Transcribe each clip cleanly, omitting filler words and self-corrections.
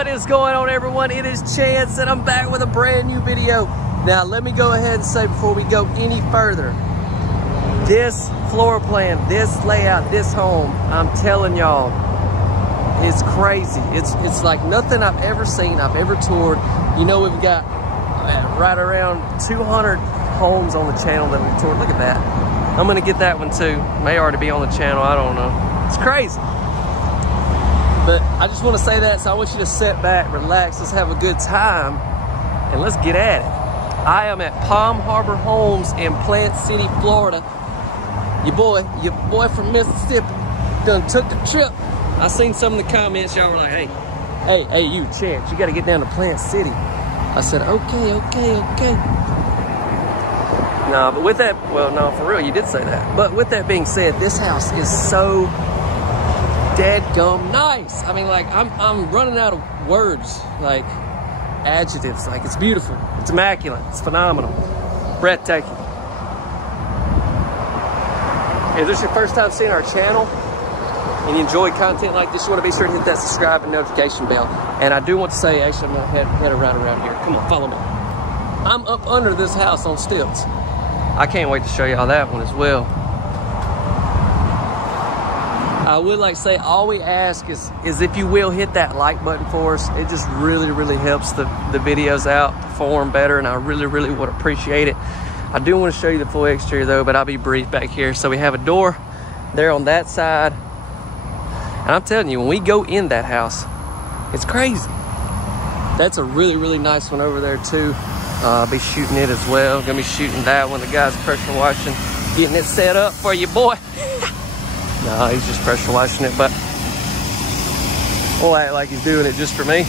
What is going on, everyone? It is Chance and I'm back with a brand new video. Now let me go ahead and say before we go any further, this floor plan, this layout, this home, I'm telling y'all, it's crazy. It's like nothing I've ever seen, I've ever toured. You know, we've got right around 200 homes on the channel that we've toured. Look at that. I'm gonna get that one too. May already be on the channel, I don't know. It's crazy. But I just want to say that, so I want you to sit back, relax, let's have a good time, and let's get at it. I am at Palm Harbor Homes in Plant City, Florida. Your boy from Mississippi done took the trip. I seen some of the comments, y'all were like, hey, you, Chance, you got to get down to Plant City. I said, okay. No, but with that, well, no, for real, you did say that. But with that being said, this house is so dadgum nice. I mean, like, I'm running out of words, like adjectives. Like, it's beautiful, it's immaculate, it's phenomenal, breathtaking. If this is your first time seeing our channel and you enjoy content like this, you want to be sure to hit that subscribe and notification bell. And I do want to say, actually, I'm gonna head around here. Come on, follow me. I'm up under this house on stilts. I can't wait to show y'all that one as well. I would like to say, all we ask is if you will hit that like button for us. It just really helps the videos out perform better, and I really would appreciate it. I do want to show you the full exterior though, but I'll be brief back here. So we have a door there on that side, and I'm telling you, when we go in that house, it's crazy. That's a really nice one over there too. I'll be shooting it as well. Gonna be shooting that one. The guy's pressure washing, getting it set up for you, boy. No, he's just pressure washing it, but we'll act like he's doing it just for me.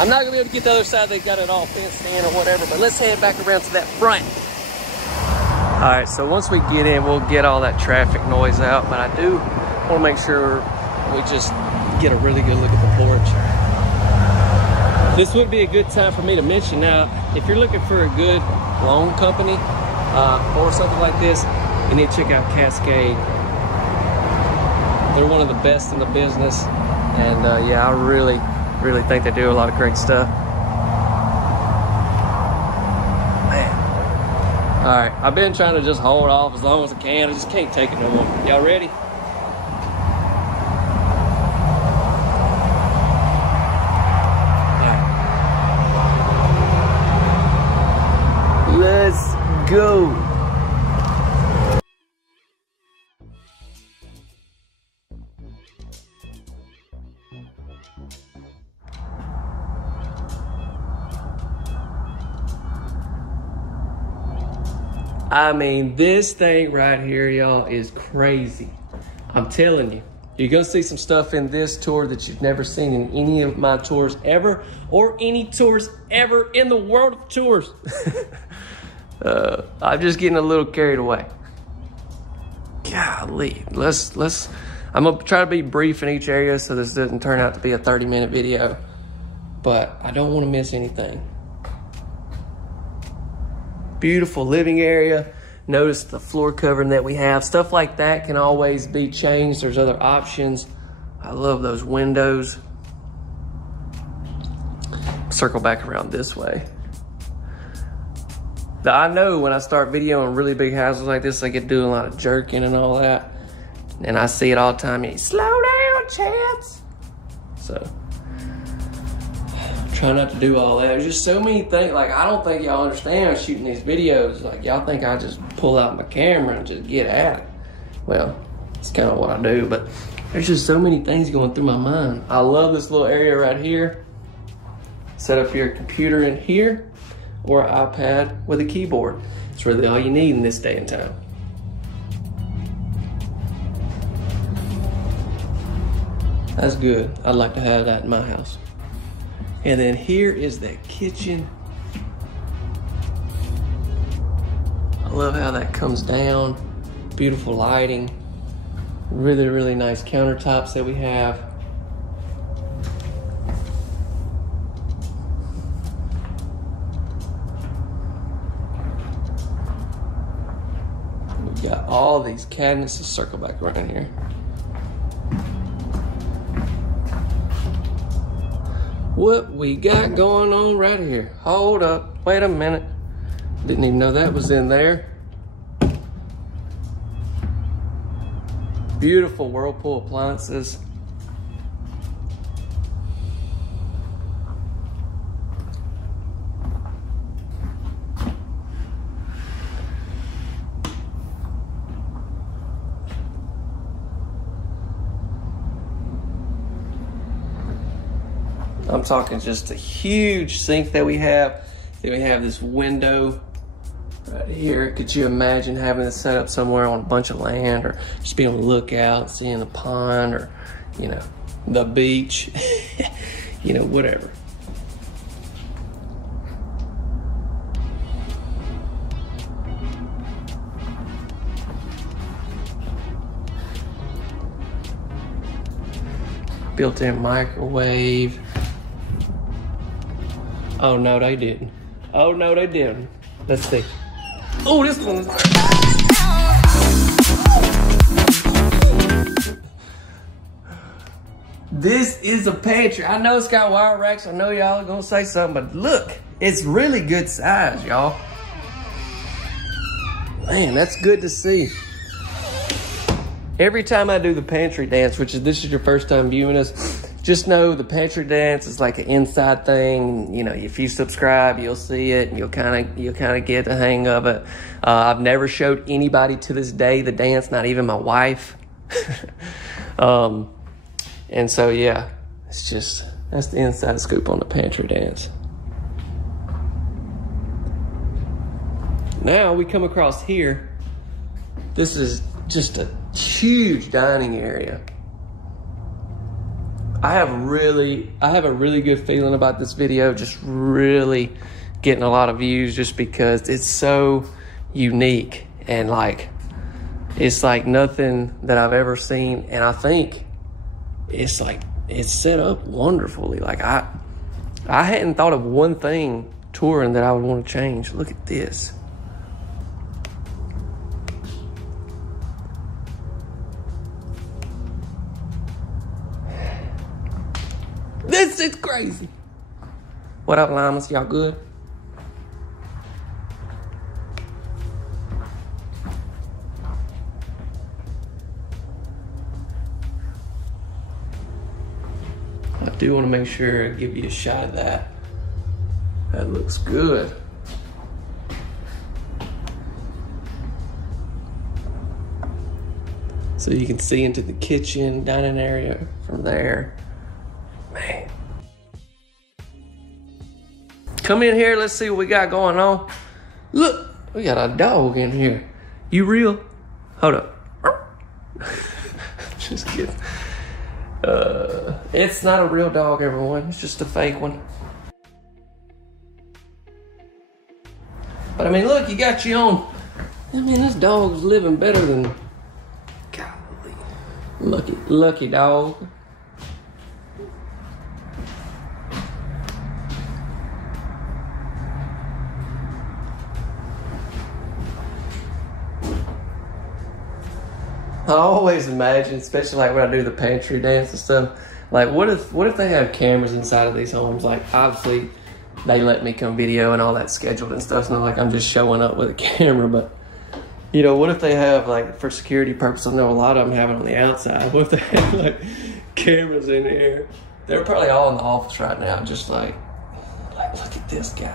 I'm not gonna be able to get the other side. They got it all fenced in or whatever, but let's head back around to that front. All right, so once we get in, we'll get all that traffic noise out, but I do want to make sure we just get a really good look at the porch. This would be a good time for me to mention now, if you're looking for a good lawn company or something like this, you need to check out Cascade. They're one of the best in the business, and yeah, I really think they do a lot of great stuff. Man. All right, I've been trying to just hold off as long as I can. I just can't take it no more. Y'all ready? Let's go. I mean, this thing right here, y'all, is crazy. I'm telling you. You're gonna see some stuff in this tour that you've never seen in any of my tours ever, or any tours ever in the world of tours. I'm just getting a little carried away. Golly, I'm gonna try to be brief in each area so this doesn't turn out to be a 30-minute video, but I don't want to miss anything. Beautiful living area. Notice the floor covering that we have. Stuff like that can always be changed. There's other options. I love those windows. Circle back around this way. Now, I know when I start videoing really big houses like this, I get doing a lot of jerking and all that. And I see it all the time. You slow down, Chance. So, try not to do all that. There's just so many things. Like, I don't think y'all understand shooting these videos. Like, y'all think I just pull out my camera and just get at it. Well, it's kind of what I do, but there's just so many things going through my mind. I love this little area right here. Set up your computer in here or an iPad with a keyboard. It's really all you need in this day and time. That's good. I'd like to have that in my house. And then here is the kitchen. I love how that comes down. Beautiful lighting. Really nice countertops that we have. Got all these cabinets. Let's circle back around here. What we got going on right here? Hold up, wait a minute. Didn't even know that was in there. Beautiful Whirlpool appliances. I'm talking just a huge sink that we have. Then we have this window right here. Could you imagine having this set up somewhere on a bunch of land, or just being able to look out, seeing the pond, or, you know, the beach, you know, whatever. Built-in microwave. Oh no, they didn't. Oh no, they didn't. Let's see. Oh, this one is. This is a pantry. I know it's got wire racks. I know y'all are gonna say something, but look, it's really good size, y'all. Man, that's good to see. Every time I do the pantry dance, which is this is your first time viewing us, just know the pantry dance is like an inside thing. You know, if you subscribe, you'll see it, and you'll kind of get the hang of it. I've never showed anybody to this day the dance, not even my wife. And so yeah, it's just, that's the inside scoop on the pantry dance. Now we come across here. This is just a huge dining area. I have a really good feeling about this video, just really getting a lot of views just because it's so unique and like, it's like nothing that I've ever seen. And I think it's like, it's set up wonderfully. Like I hadn't thought of one thing touring that I would want to change. Look at this. This is crazy. What up, llamas? Y'all good? I do want to make sure I give you a shot of that. That looks good. So you can see into the kitchen, dining area from there. Man. Come in here, let's see what we got going on. Look, we got a dog in here. You real? Hold up. Just kidding. It's not a real dog, everyone. It's just a fake one. But I mean, look, you got your own. I mean, this dog's living better than. Golly. Lucky dog. I always imagine, especially like when I do the pantry dance and stuff, like what if they have cameras inside of these homes? Like obviously they let me come video and all that scheduled and stuff. It's not like I'm just showing up with a camera, but you know, what if they have like for security purposes? I know a lot of them have it on the outside. What if they have like cameras in here? They're probably all in the office right now, just like look at this guy.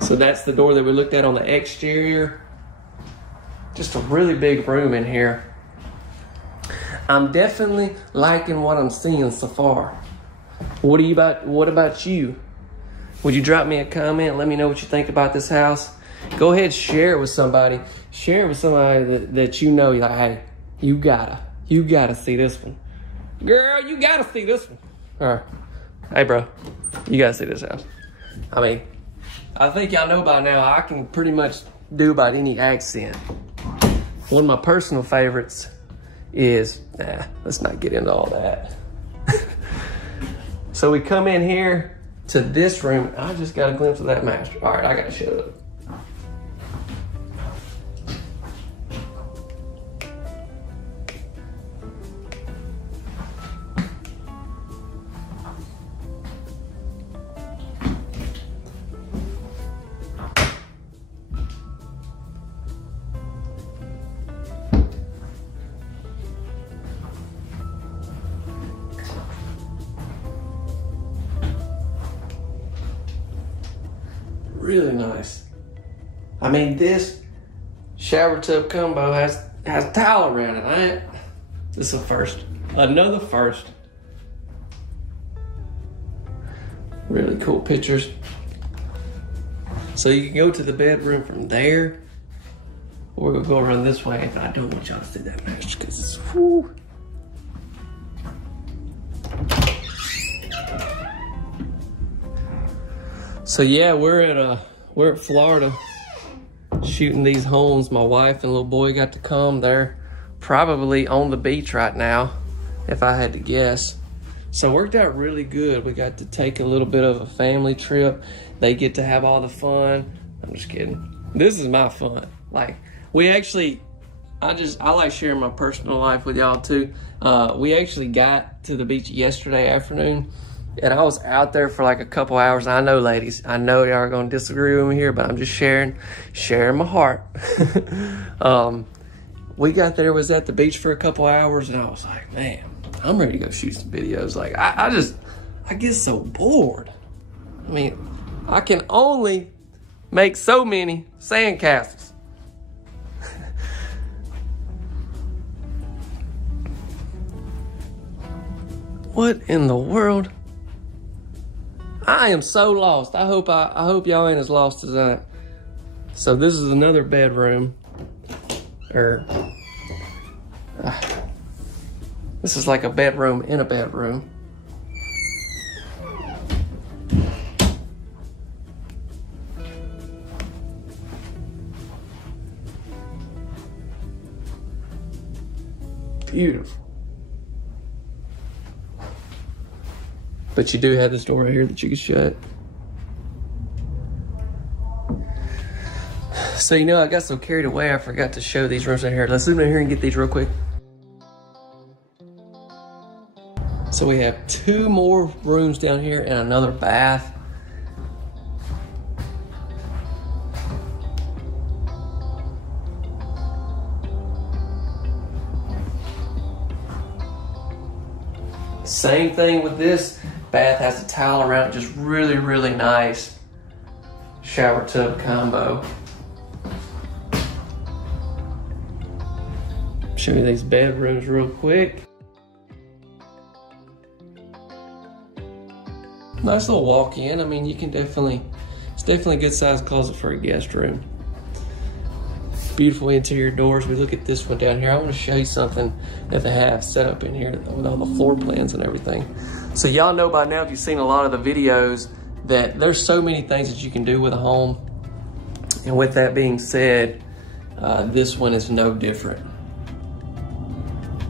So that's the door that we looked at on the exterior. Just a really big room in here. I'm definitely liking what I'm seeing so far. What about you? Would you drop me a comment? Let me know what you think about this house. Go ahead, share it with somebody. Share it with somebody that you know. You're like, hey, you gotta see this one. Girl, you gotta see this one. All right. Hey, bro, you gotta see this house. I mean, I think y'all know by now, I can pretty much do about any accent. One of my personal favorites is, let's not get into all that. So we come in here to this room. I just got a glimpse of that master. All right, I gotta shut up. really nice. I mean, this shower tub combo has towel around it. This is a first. Another first. Really cool pictures. So you can go to the bedroom from there, or we'll go around this way, but I don't want y'all to see that much because it's whew. So yeah, we're at Florida shooting these homes. My wife and little boy got to come. They're probably on the beach right now, if I had to guess. So it worked out really good. We got to take a little bit of a family trip. They get to have all the fun. I'm just kidding. This is my fun. Like, we actually, I like sharing my personal life with y'all too. We actually got to the beach yesterday afternoon, and I was out there for like a couple hours. I know, ladies, I know y'all are gonna disagree with me here, but I'm just sharing my heart. We got there, was at the beach for a couple hours, and I was like, man, I'm ready to go shoot some videos. Like, I get so bored. I mean, I can only make so many sandcastles. What in the world? I am so lost. I hope y'all ain't as lost as I am. So this is another bedroom. This is like a bedroom in a bedroom. Beautiful. But you do have this door right here that you can shut. So, you know, I got so carried away, I forgot to show these rooms right here. Let's zoom in here and get these real quick. So we have 2 more rooms down here and another bath. Same thing with this. Bath has a towel around it, just really, really nice shower tub combo. Show you these bedrooms real quick. Nice little walk-in. I mean, you can definitely, it's definitely a good sized closet for a guest room. Beautiful interior doors. We look at this one down here. I want to show you something that they have set up in here with all the floor plans and everything. So y'all know by now, if you've seen a lot of the videos, that there's so many things that you can do with a home. And with that being said, this one is no different.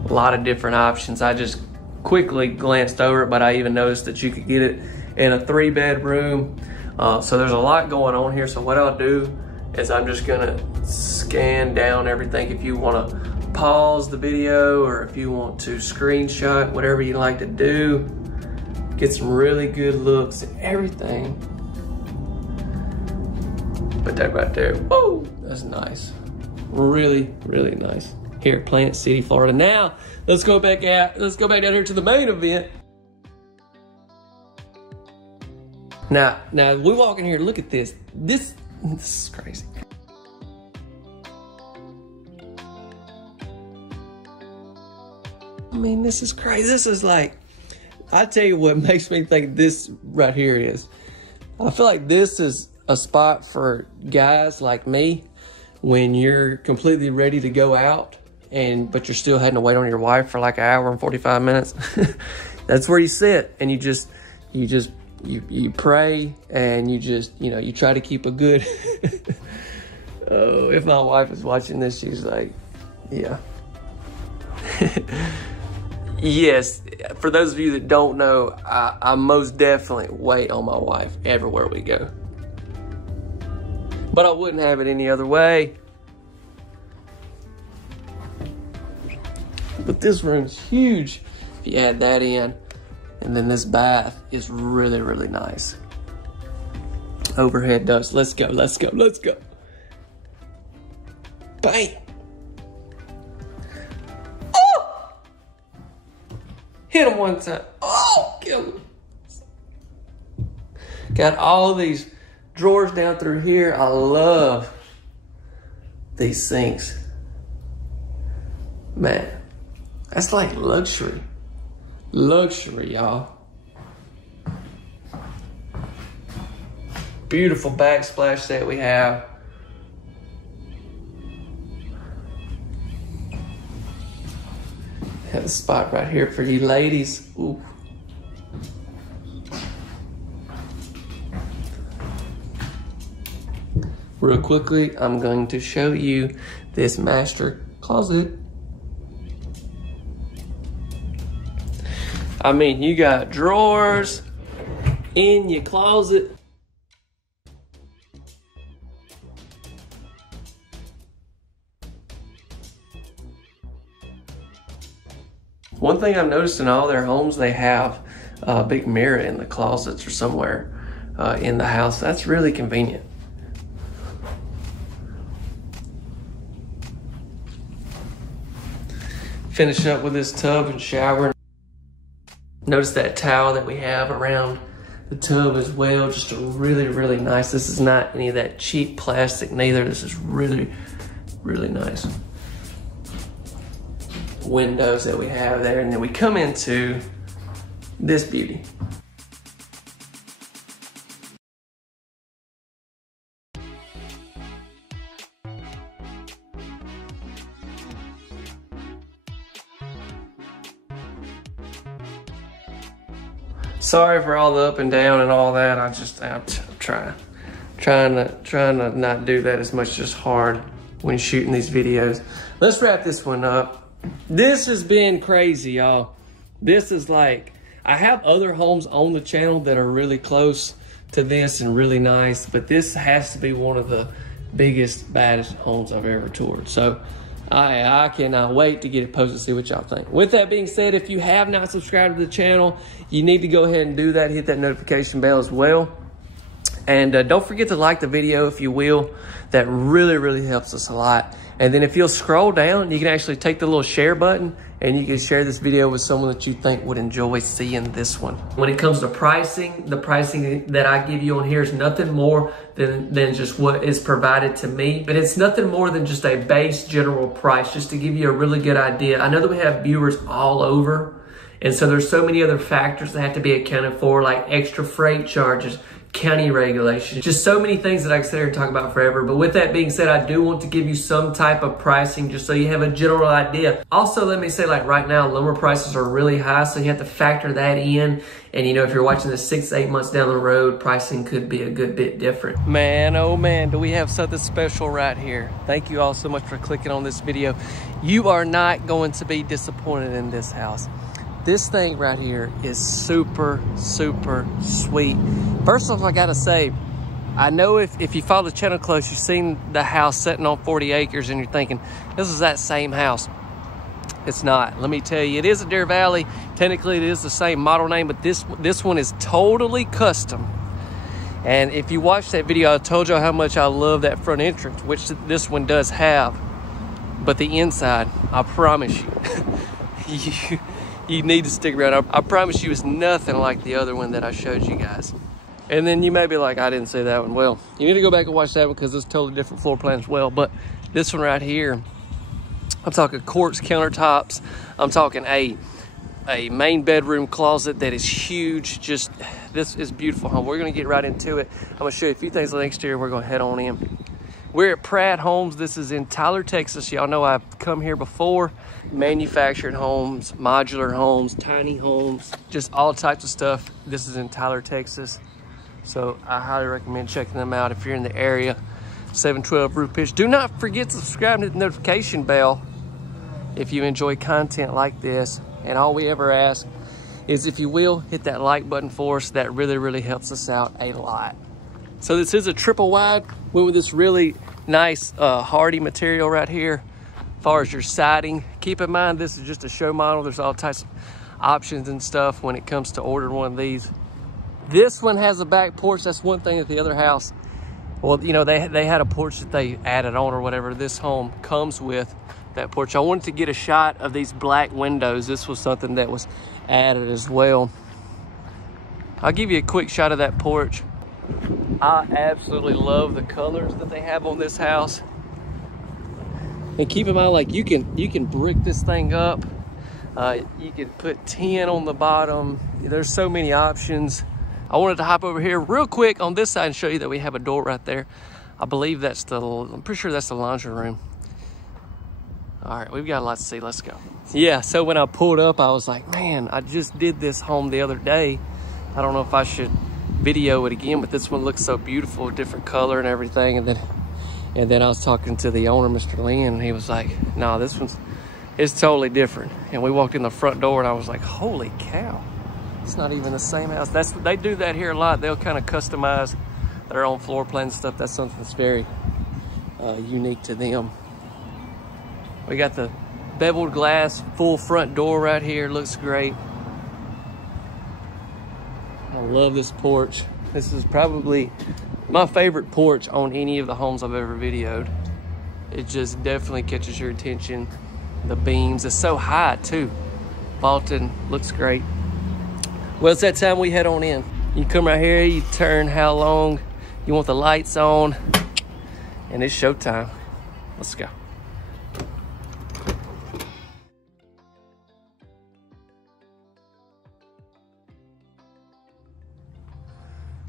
A lot of different options. I just quickly glanced over it, but I even noticed that you could get it in a 3-bedroom. So there's a lot going on here. So what I'll do is I'm just gonna scan down everything. If you wanna pause the video or if you want to screenshot, whatever you like to do, get some really good looks at everything. Put that right there. Whoa, that's nice. Really, really nice. Here, Plant City, Florida. Now, let's go back out. Let's go back down here to the main event. Now we walk in here. Look at this. This is crazy. I mean, this is crazy. This is like, I tell you what makes me think this right here is. I feel like this is a spot for guys like me when you're completely ready to go out, but you're still having to wait on your wife for like an hour and 45 minutes. That's where you sit and you pray and you try to keep a good, oh, if my wife is watching this, she's like, yeah. Yes, for those of you that don't know, I most definitely wait on my wife everywhere we go. But I wouldn't have it any other way. But this room's huge if you add that in. And then this bath is really, really nice. Overhead ducts. Let's go, let's go, let's go. Bam! Oh! Hit him one time. Oh, kill him. Got all these Drawers down through here. I love these sinks. Man, that's like luxury. Luxury, y'all. Beautiful backsplash that we have. Have a spot right here for you ladies. Ooh. Real quickly, I'm going to show you this master closet. I mean, you got drawers in your closet. One thing I've noticed in all their homes, they have a big mirror in the closets or somewhere in the house. That's really convenient. Finishing up with this tub and shower. Notice that towel that we have around the tub as well. Just a really, really nice. This is not any of that cheap plastic neither. This is really, really nice. Windows that we have there, and then we come into this beauty. Sorry for all the up and down and all that. I'm trying to not do that as much. Just hard when shooting these videos. Let's wrap this one up. This has been crazy, y'all. This is like, I have other homes on the channel that are really close to this and really nice, but this has to be one of the biggest, baddest homes I've ever toured. So I cannot wait to get it posted, see what y'all think. With that being said, if you have not subscribed to the channel, you need to go ahead and do that. Hit that notification bell as well. And don't forget to like the video if you will. That really, really helps us a lot. And then if you'll scroll down, you can actually take the little share button and you can share this video with someone that you think would enjoy seeing this one. When it comes to pricing, the pricing that I give you on here is nothing more than just what is provided to me. But it's nothing more than just a base general price, just to give you a really good idea. I know that we have viewers all over, and so there's so many other factors that have to be accounted for, like extra freight charges, county regulations, just so many things that I can sit here and talk about forever. But with that being said, I do want to give you some type of pricing just so you have a general idea. Also, let me say, like right now, lumber prices are really high, so you have to factor that in. And you know, if you're watching this 6 to 8 months down the road, pricing could be a good bit different. Man, oh man, do we have something special right here. Thank you all so much for clicking on this video. You are not going to be disappointed in this house. This thing right here is super, super sweet. First off, I gotta say, I know if you follow the channel close, you've seen the house sitting on 40 acres and you're thinking, this is that same house. It's not. Let me tell you, it is a Deer Valley. Technically, it is the same model name, but this one is totally custom. And if you watched that video, I told you how much I love that front entrance, which this one does have. But the inside, I promise you, you need to stick around. I promise you it's nothing like the other one that I showed you guys. And then you may be like, I didn't say that one. Well, you need to go back and watch that one because it's totally different floor plan as well. But this one right here, I'm talking quartz countertops. I'm talking a main bedroom closet that is huge. Just, this is a beautiful home. We're gonna get right into it. I'm gonna show you a few things on the exterior. We're gonna head on in. We're at Pratt Homes. This is in Tyler, Texas. Y'all know I've come here before. Manufactured homes, modular homes, tiny homes, just all types of stuff. This is in Tyler, Texas. So I highly recommend checking them out if you're in the area. 712 roof pitch. Do not forget to subscribe and hit the notification bell if you enjoy content like this. And all we ever ask is, if you will, hit that like button for us. That really, really helps us out a lot. So this is a triple wide. Went with this really nice hardy material right here. As far as your siding, keep in mind this is just a show model. There's all types of options and stuff when it comes to ordering one of these. This one has a back porch. That's one thing that the other house, well, you know, they had a porch that they added on or whatever. This home comes with that porch. I wanted to get a shot of these black windows. This was something that was added as well. I'll give you a quick shot of that porch. I absolutely love the colors that they have on this house. And keep in mind, like you can brick this thing up. You can put tin on the bottom. There's so many options. I wanted to hop over here real quick on this side and show you that we have a door right there. I believe that's I'm pretty sure that's the laundry room. All right, we've got a lot to see. Let's go. Yeah, so when I pulled up, I was like, man, I just did this home the other day. I don't know if I should video it again, but this one looks so beautiful, different color and everything. And then I was talking to the owner, Mr. Lynn, and he was like, no, this one's it's totally different. And we walked in the front door and I was like, holy cow, it's not even the same house. They do that here a lot. They'll kind of customize their own floor plan and stuff. That's something that's very unique to them. We got the beveled glass full front door right here. Looks great. I love this porch. This is probably my favorite porch on any of the homes I've ever videoed. It just definitely catches your attention. The beams, it's so high too. Vaulted, looks great. Well, it's that time we head on in. You come right here, you turn how long you want the lights on, and it's showtime. Let's go.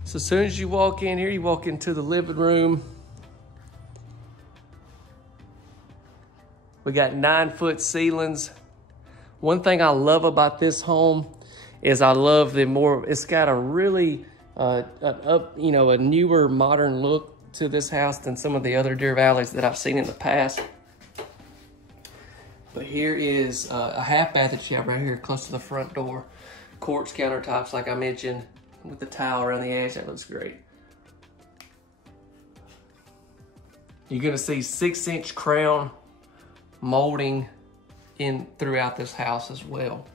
So as soon as you walk in here, you walk into the living room. We got 9-foot ceilings. One thing I love about this home is I love it's got a really, a newer modern look to this house than some of the other Deer Valleys that I've seen in the past. But here is a half bath that you have right here close to the front door. Quartz countertops, like I mentioned, with the tile around the edge. That looks great. You're gonna see 6-inch crown molding in throughout this house as well.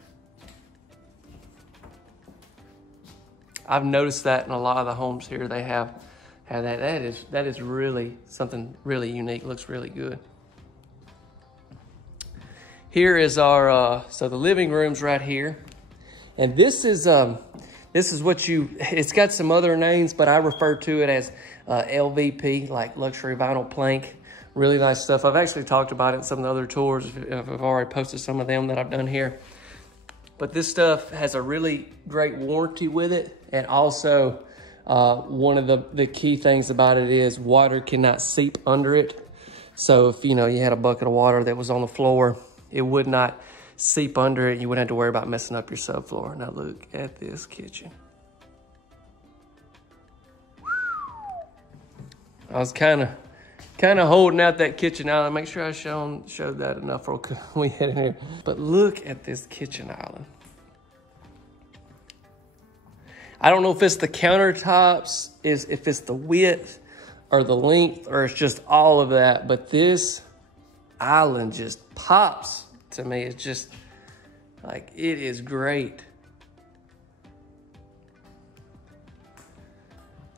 I've noticed that in a lot of the homes here, they have that. That is really something really unique. Looks really good. Here is our so the living room's right here, and this is what it's got some other names, but I refer to it as LVP, like luxury vinyl plank. Really nice stuff. I've actually talked about it in some of the other tours. I've already posted some of them that I've done here. But this stuff has a really great warranty with it. And also, one of the key things about it is water cannot seep under it. So if you had a bucket of water that was on the floor, it would not seep under it. You wouldn't have to worry about messing up your subfloor. Now look at this kitchen. I was kind of holding out that kitchen island. Make sure I showed that enough for we head in here. But look at this kitchen island. I don't know if it's the countertops, if it's the width or the length, or it's just all of that. But this island just pops to me. It's just like, it is great.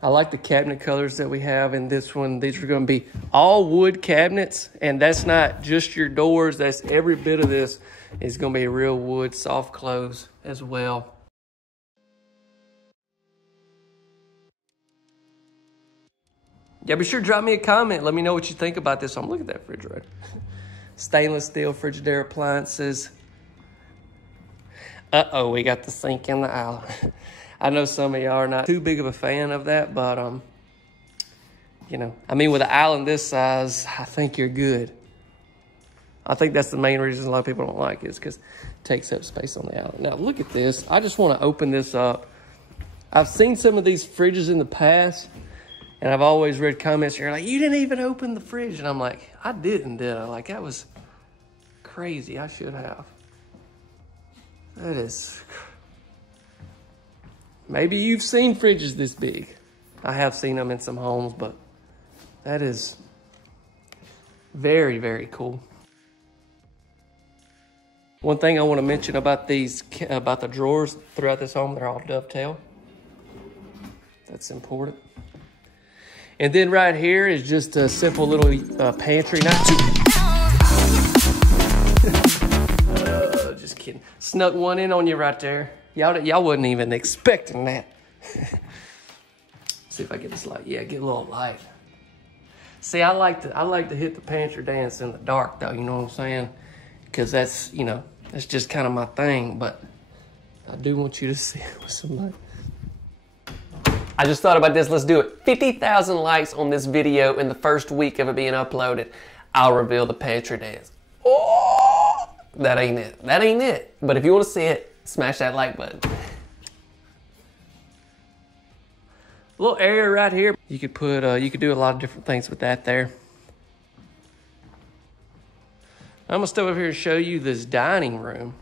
I like the cabinet colors that we have in this one. These are going to be all wood cabinets, and that's not just your doors. That's every bit of this is going to be real wood, soft close as well. Yeah, be sure to drop me a comment. Let me know what you think about this. Look at that refrigerator. Stainless steel Frigidaire appliances. Uh-oh, we got the sink in the aisle. I know some of y'all are not too big of a fan of that, but, I mean, with an island this size, I think you're good. I think that's the main reason a lot of people don't like it, is because it takes up space on the island. Now, look at this. I just want to open this up. I've seen some of these fridges in the past, and I've always read comments, you're like, you didn't even open the fridge. And I'm like, I didn't, did I? Like, that was crazy. I should have. That is... Maybe you've seen fridges this big. I have seen them in some homes, but that is very, very cool. One thing I want to mention about about the drawers throughout this home, they're all dovetail. That's important. And then right here is just a simple little pantry. Not too... just kidding. Snuck one in on you right there. Y'all wasn't even expecting that. See if I get this light. Yeah, get a little light. See, I like to hit the pantry dance in the dark though, you know what I'm saying? Because that's, you know, that's just kind of my thing, but I do want you to see it with some light. I just thought about this, let's do it. 50,000 likes on this video in the first week of it being uploaded. I'll reveal the pantry dance. Oh, that ain't it. That ain't it. But if you want to see it, smash that like button. Little area right here. You could put, you could do a lot of different things with that there. I'm gonna step over here and show you this dining room.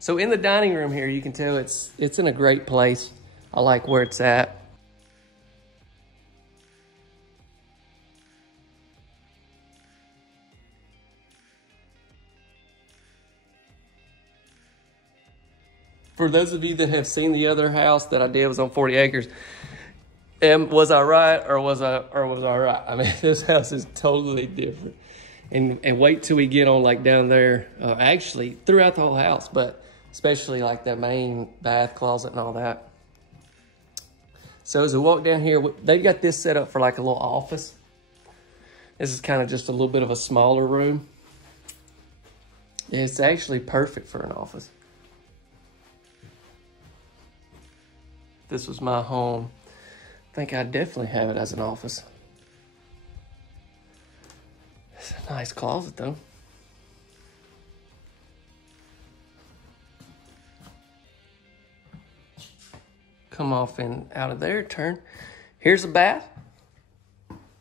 So in the dining room here, you can tell it's in a great place. I like where it's at. For those of you that have seen the other house that I did, was on 40 acres. Was I right or was I right? I mean, this house is totally different. And wait till we get on like down there, actually throughout the whole house, but especially like that main bath closet and all that. So as we walk down here, they've got this set up for like a little office. This is kind of just a little bit of a smaller room. It's actually perfect for an office. If this was my home, I think I'd definitely have it as an office. It's a nice closet though. Come off and out of there, turn. Here's a bath.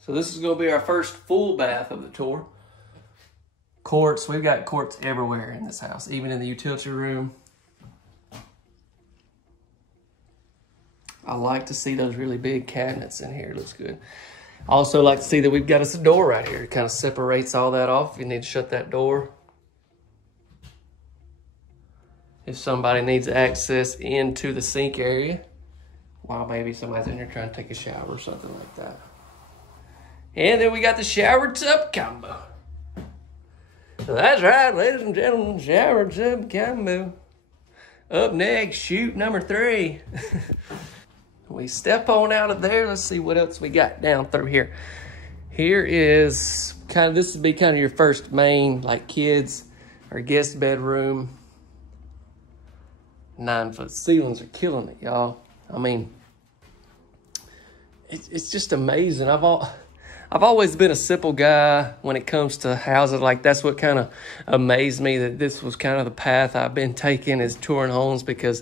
So this is gonna be our first full bath of the tour. Quartz, we've got quartz everywhere in this house, even in the utility room. I like to see those really big cabinets in here, it looks good. I also like to see that we've got us a door right here. It kind of separates all that off. You need to shut that door. If somebody needs access into the sink area, while maybe somebody's in there trying to take a shower or something like that. And then we got the shower tub combo. So that's right, ladies and gentlemen, shower tub combo. Up next, shoot number 3. We step on out of there. Let's see what else we got down through here. Here is kind of, this would be kind of your first main, like kids or guest bedroom. 9-foot ceilings are killing it, y'all. I mean, it's just amazing. I've always been a simple guy when it comes to houses. Like, that's what kind of amazed me, that this was kind of the path I've been taking, is touring homes, because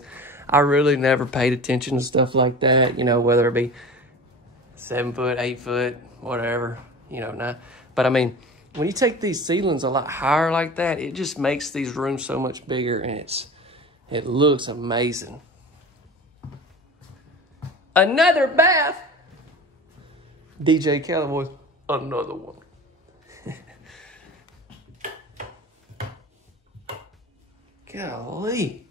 I really never paid attention to stuff like that, you know, whether it be 7-foot, 8-foot, whatever, you know. Not, but I mean, when you take these ceilings a lot higher like that, it just makes these rooms so much bigger, and it looks amazing. Another bath. DJ Cowboy, another one. Golly.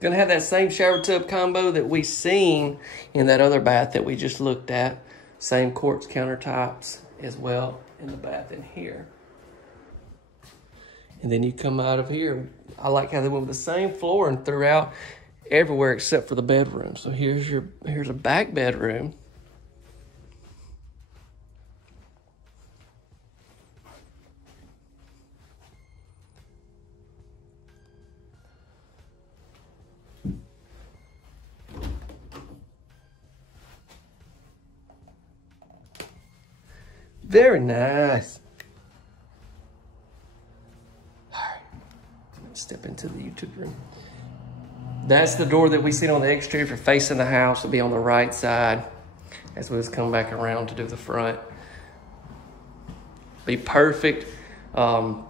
Gonna have that same shower tub combo that we seen in that other bath that we just looked at. Same quartz countertops as well in the bath in here. And then you come out of here. I like how they went with the same flooring throughout everywhere except for the bedroom. So here's a back bedroom. Very nice. All right, let's step into the YouTube room. That's the door that we see on the exterior for facing the house. It'll be on the right side as we just come back around to do the front. Be perfect. You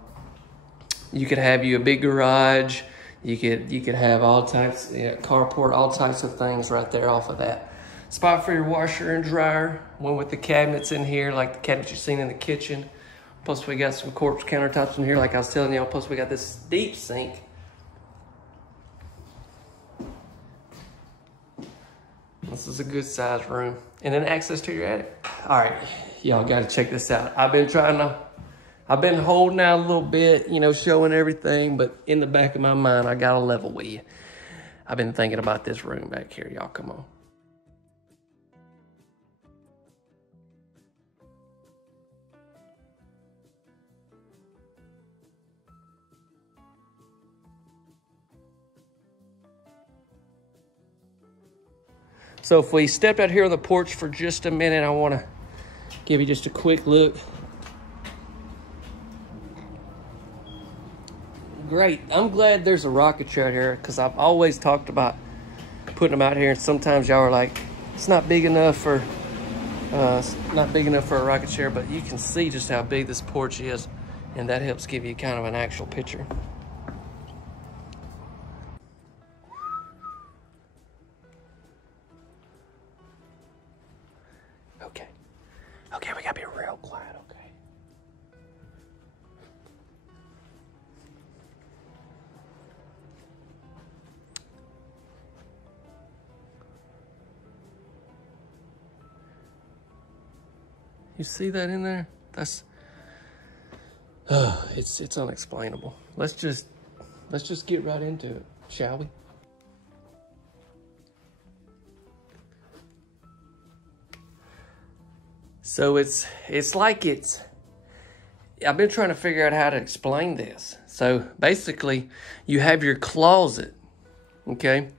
could have you a big garage. You could have all types, carport, all types of things right there off of that. Spot for your washer and dryer. One with the cabinets in here, like the cabinets you've seen in the kitchen. Plus we got some quartz countertops in here, like I was telling y'all. Plus we got this deep sink. This is a good size room. And then access to your attic. All right, y'all gotta check this out. I've been holding out a little bit, you know, showing everything, but in the back of my mind, I gotta level with you. I've been thinking about this room back here, y'all, come on. So if we stepped out here on the porch for just a minute, I wanna give you just a quick look. Great, I'm glad there's a rocket chair out here because I've always talked about putting them out here, and sometimes y'all are like, it's not big enough for a rocket chair, but you can see just how big this porch is, and that helps give you kind of an actual picture. Okay, we gotta be real quiet, okay? You see that in there? That's, it's unexplainable. Let's just get right into it, shall we? So it's like I've been trying to figure out how to explain this. So basically you have your closet, okay?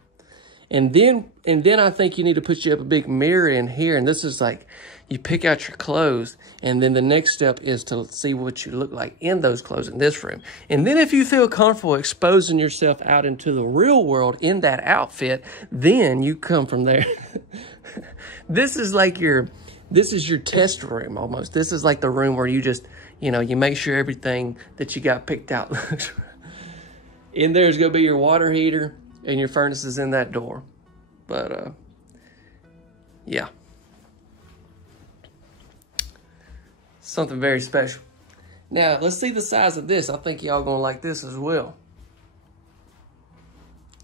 And then I think you need to put you up a big mirror in here. And this is like, you pick out your clothes, and then the next step is to see what you look like in those clothes in this room. And then if you feel comfortable exposing yourself out into the real world in that outfit, then you come from there. This is your test room almost. This is like the room where you just, you know, you make sure everything that you got picked out looks right. In there's gonna be your water heater and your furnace is in that door. But yeah. Something very special. Now, let's see the size of this. I think y'all gonna like this as well.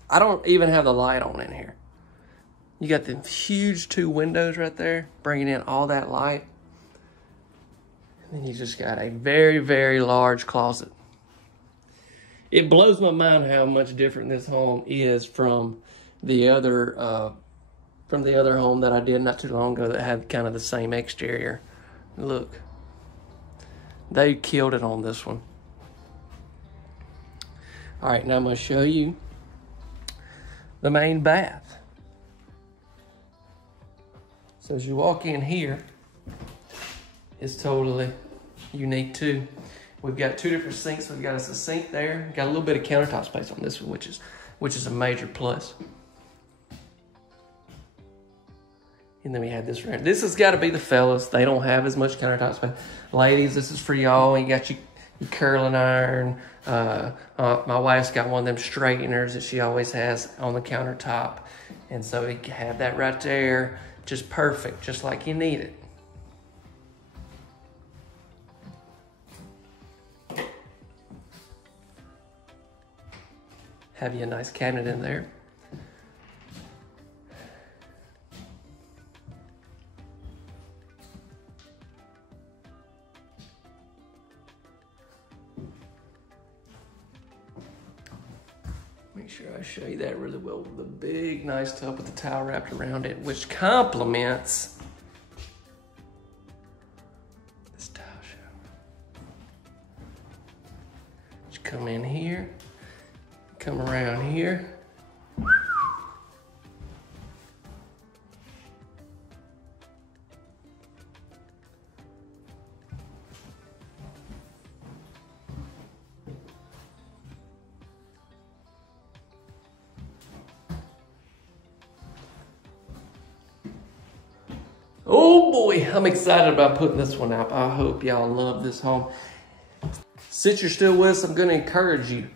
I don't even have the light on in here. You got the huge 2 windows right there, bringing in all that light. And then you just got a very, very large closet. It blows my mind how much different this home is from the other home that I did not too long ago that had kind of the same exterior. Look. They killed it on this one. All right, now I'm gonna show you the main bath. So as you walk in here, it's totally unique too. We've got 2 different sinks. We've got us a sink there. Got a little bit of countertop space on this one, which is a major plus. And then we had this room. This has got to be the fellas. They don't have as much countertop space. Ladies, this is for y'all. You got your curling iron. My wife's got one of them straighteners that she always has on the countertop. And so we have that right there. Just perfect, just like you need it. Have you a nice cabinet in there. Make sure I show you that really well with the big, nice tub with the towel wrapped around it, which complements this towel shower. Just come in here, come around here. Oh boy, I'm excited about putting this one out. I hope y'all love this home. Since you're still with us, I'm gonna encourage you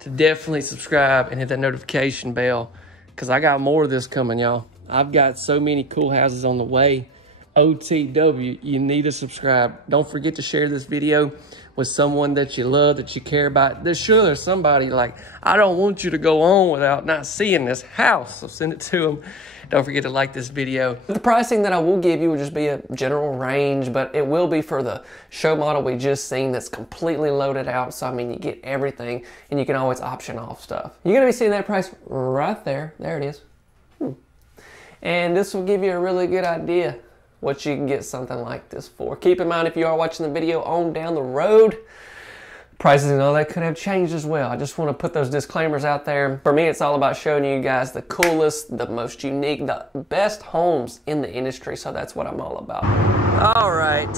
to definitely subscribe and hit that notification bell because I got more of this coming, y'all. I've got so many cool houses on the way. OTW, you need to subscribe. Don't forget to share this video with someone that you love, that you care about. There's somebody like, I don't want you to go on without not seeing this house. So send it to them. Don't forget to like this video. The pricing that I will give you will just be a general range, but it will be for the show model we just seen that's completely loaded out. So, I mean, you get everything, and you can always option off stuff. You're going to be seeing that price right there. There it is. And this will give you a really good idea what you can get something like this for. Keep in mind, if you are watching the video on down the road, prices and all that could have changed as well. I just want to put those disclaimers out there. For me, it's all about showing you guys the coolest, the most unique, the best homes in the industry. So that's what I'm all about. All right.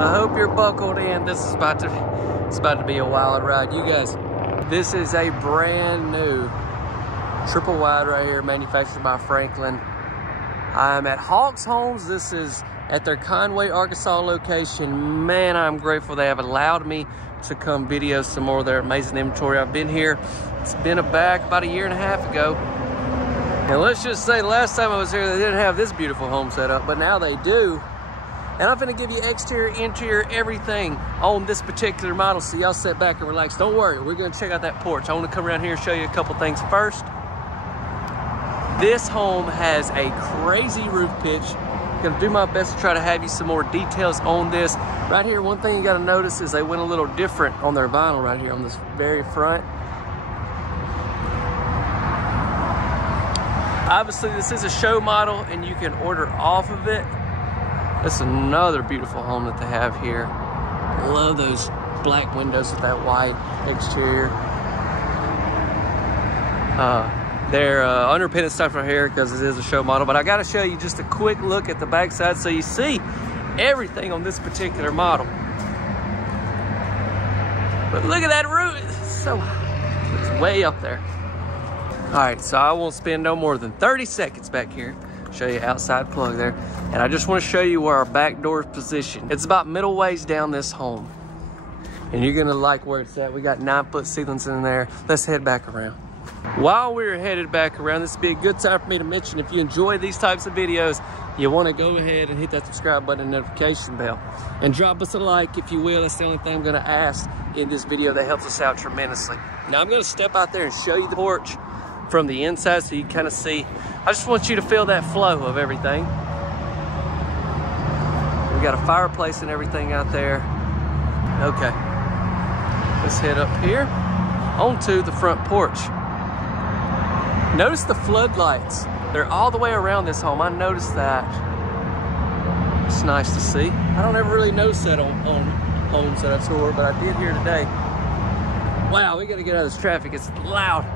I hope you're buckled in. This is about to be a wild ride. You guys, this is a brand new triple wide right here, manufactured by Franklin. I'm at Hawks Homes. This is at their Conway, Arkansas location. Man, I'm grateful they have allowed me to come video some more of their amazing inventory. I've been here, it's been about a year and a half ago. And let's just say last time I was here, they didn't have this beautiful home set up, but now they do. And I'm gonna give you exterior, interior, everything on this particular model, so y'all sit back and relax. Don't worry, we're gonna check out that porch. I wanna come around here and show you a couple things first. This home has a crazy roof pitch. I'm gonna do my best to try to have you some more details on this. Right here, one thing you gotta notice is they went a little different on their vinyl right here on this very front. Obviously, this is a show model and you can order off of it. That's another beautiful home that they have here. Love those black windows with that white exterior. They're underpinning stuff right here because it is a show model, but I gotta show you just a quick look at the backside so you see everything on this particular model. But look at that roof, it's way up there. All right, so I won't spend no more than 30 seconds back here. Show you outside plug there. And I just wanna show you where our back door is positioned. It's about middle ways down this home. And you're gonna like where it's at. We got 9-foot ceilings in there. Let's head back around. While we're headed back around, this would be a good time for me to mention, if you enjoy these types of videos, you want to go ahead and hit that subscribe button and notification bell. And drop us a like if you will. That's the only thing I'm going to ask in this video. That helps us out tremendously. Now I'm going to step out there and show you the porch from the inside so you can kind of see. I just want you to feel that flow of everything. We got a fireplace and everything out there. Okay. Let's head up here onto the front porch. Notice the floodlights. They're all the way around this home. I noticed that. It's nice to see. I don't ever really notice that on homes that I tour, but I did here today. Wow, we gotta get out of this traffic. It's loud.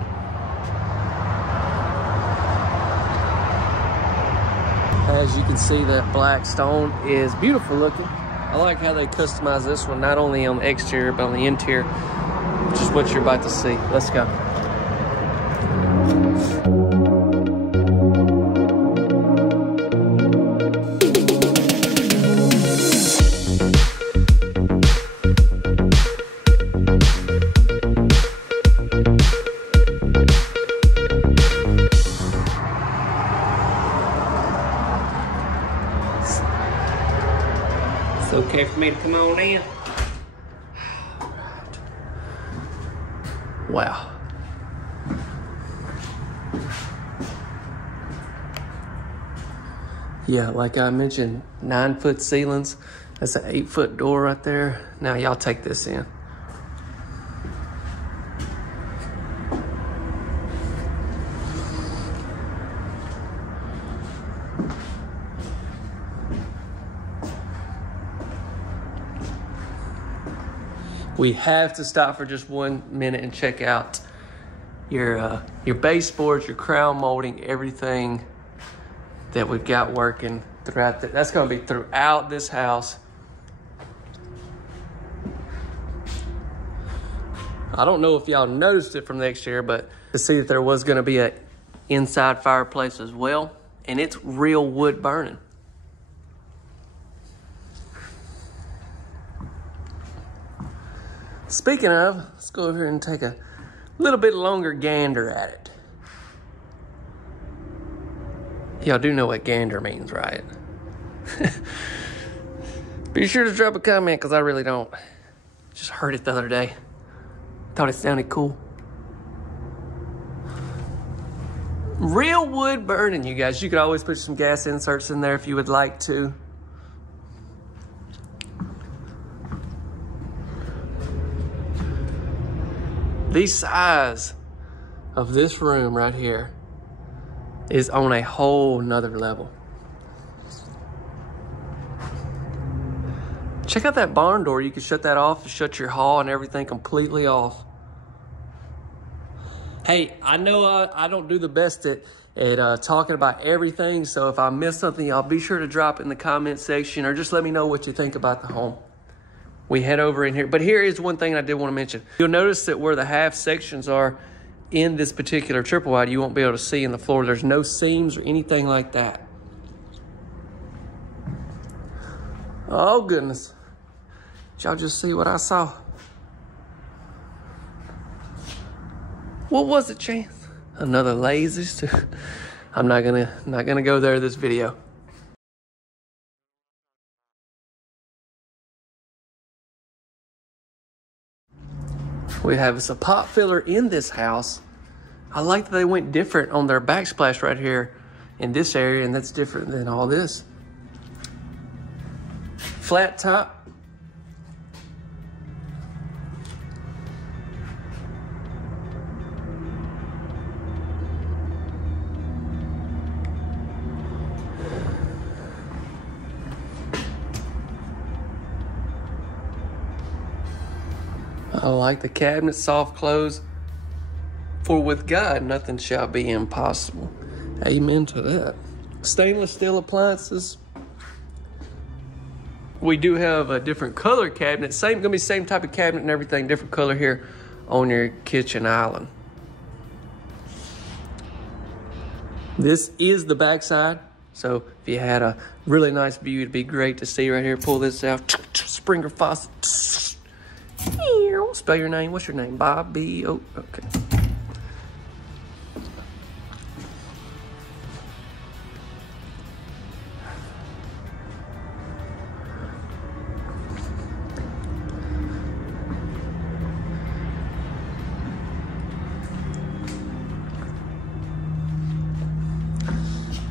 As you can see, that black stone is beautiful looking. I like how they customize this one, not only on the exterior, but on the interior, which is what you're about to see. Let's go. It's okay for me to come on in. All right. Wow. Yeah, like I mentioned, 9-foot ceilings. That's an 8-foot door right there. Now y'all take this in. We have to stop for just 1 minute and check out your baseboards, your crown molding, everything that we've got working throughout. That's going to be throughout this house. I don't know if y'all noticed it from the exterior, but to see that there was going to be an inside fireplace as well, and it's real wood burning. Speaking of, let's go over here and take a little bit longer gander at it. Y'all do know what gander means, right? Be sure to drop a comment, because I really don't. Just heard it the other day. Thought it sounded cool. Real wood burning, you guys. You could always put some gas inserts in there if you would like to. The size of this room right here is on a whole nother level. Check out that barn door. You can shut that off and shut your hall and everything completely off. Hey, I know I don't do the best at talking about everything, so if I miss something, y'all be sure to drop it in the comment section or just let me know what you think about the home. We head over in here, but here is one thing I did want to mention. You'll notice that where the half sections are in this particular triple wide, you won't be able to see in the floor. There's no seams or anything like that. Oh, goodness. Did y'all just see what I saw? What was it, Chance? Another lasers too. I'm not gonna go there this video. We have a pot filler in this house. I like that they went different on their backsplash right here in this area, and that's different than all this. Flat top. I like the cabinet, soft close. For with God, nothing shall be impossible. Amen to that. Stainless steel appliances. We do have a different color cabinet. Gonna be same type of cabinet and everything, different color here on your kitchen island. This is the backside. So if you had a really nice view, it'd be great to see right here. Pull this out. Springer faucet. Spell your name. What's your name? Bob B. Oh, okay.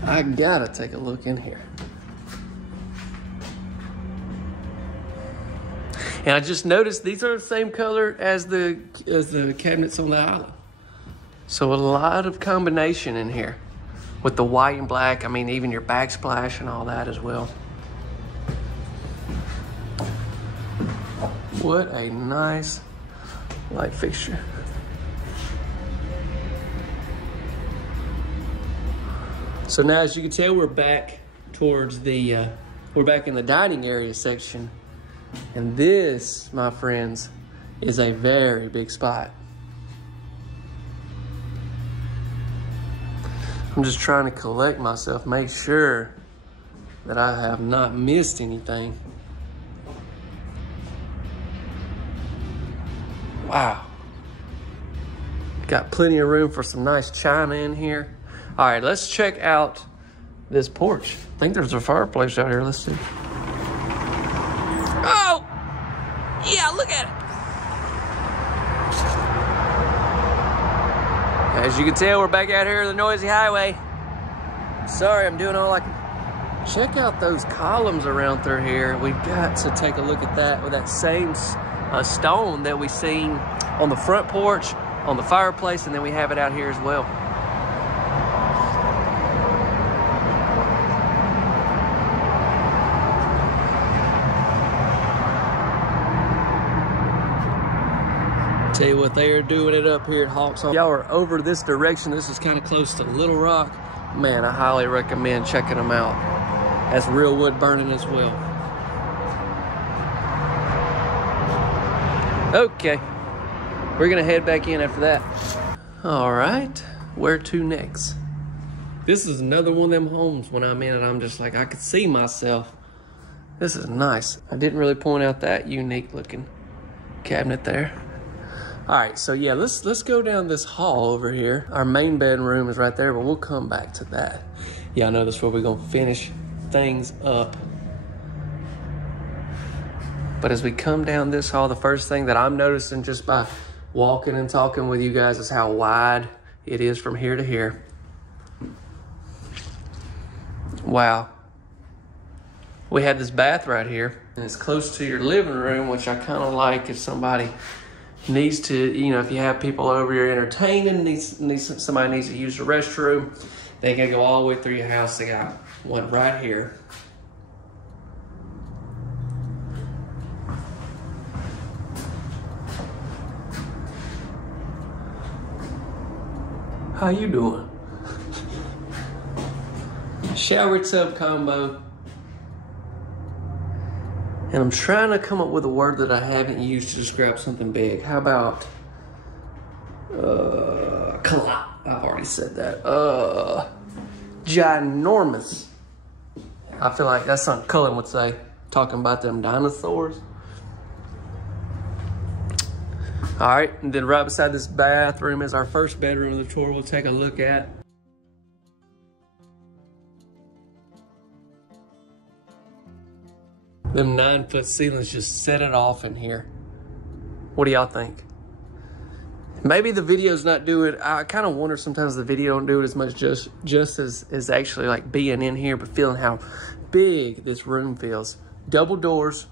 I gotta take a look in here. And I just noticed these are the same color as the cabinets on the island. So a lot of combination in here with the white and black. I mean, even your backsplash and all that as well. What a nice light fixture. So now, as you can tell, we're back towards the, we're back in the dining area section. And this, my friends, is a very big spot. I'm just trying to collect myself, make sure that I have not missed anything. Wow. Got plenty of room for some nice china in here. All right, let's check out this porch. I think there's a fireplace out here. Let's see. Oh! Yeah, look at it. As you can tell, we're back out here on the noisy highway. Sorry, I'm doing all I can. Check out those columns around through here. We've got to take a look at that with that same stone that we seen on the front porch, on the fireplace, and then we have it out here as well. Tell you what, they are doing it up here at Hawks. Y'all are over this direction. This is kind of close to Little Rock. Man, I highly recommend checking them out. That's real wood burning as well. Okay, we're gonna head back in after that. All right, where to next? This is another one of them homes when I'm in it, I'm just like, I could see myself. This is nice. I didn't really point out that unique looking cabinet there. All right, so yeah, let's go down this hall over here. Our main bedroom is right there, but we'll come back to that. Yeah, I know this is where we're gonna finish things up. But as we come down this hall, the first thing that I'm noticing just by walking and talking with you guys is how wide it is from here to here. Wow. We have this bath right here, and it's close to your living room, which I kind of like if somebody needs to, you know, if you have people over here entertaining, somebody needs to use the restroom, they can go all the way through your house. They got one right here. How you doing? Shower tub combo. And I'm trying to come up with a word that I haven't used to describe something big. How about I've already said that. Ginormous. I feel like that's something Cullen would say, talking about them dinosaurs. All right, and then right beside this bathroom is our first bedroom of the tour we'll take a look at. Them 9-foot ceilings just set it off in here. What do y'all think? Maybe the video's not doing, I kind of wonder sometimes the video don't do it as much just as actually like being in here, but feeling how big this room feels. Double doors.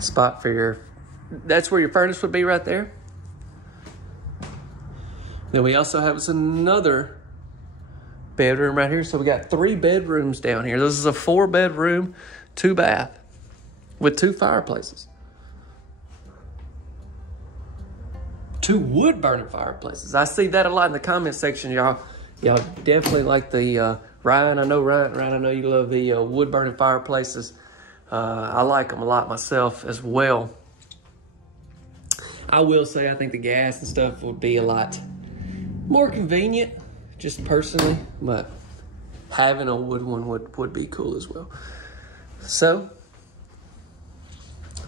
Spot for your, that's where your furnace would be right there. Then we also have another bedroom right here. So we got 3 bedrooms down here. This is a 4-bedroom, 2-bath with 2 fireplaces. 2 wood-burning fireplaces. I see that a lot in the comment section, y'all. Y'all definitely like the, Ryan, I know you love the wood-burning fireplaces. I like them a lot myself as well. I will say I think the gas and stuff would be a lot more convenient, just personally, but having a wood one would be cool as well. So,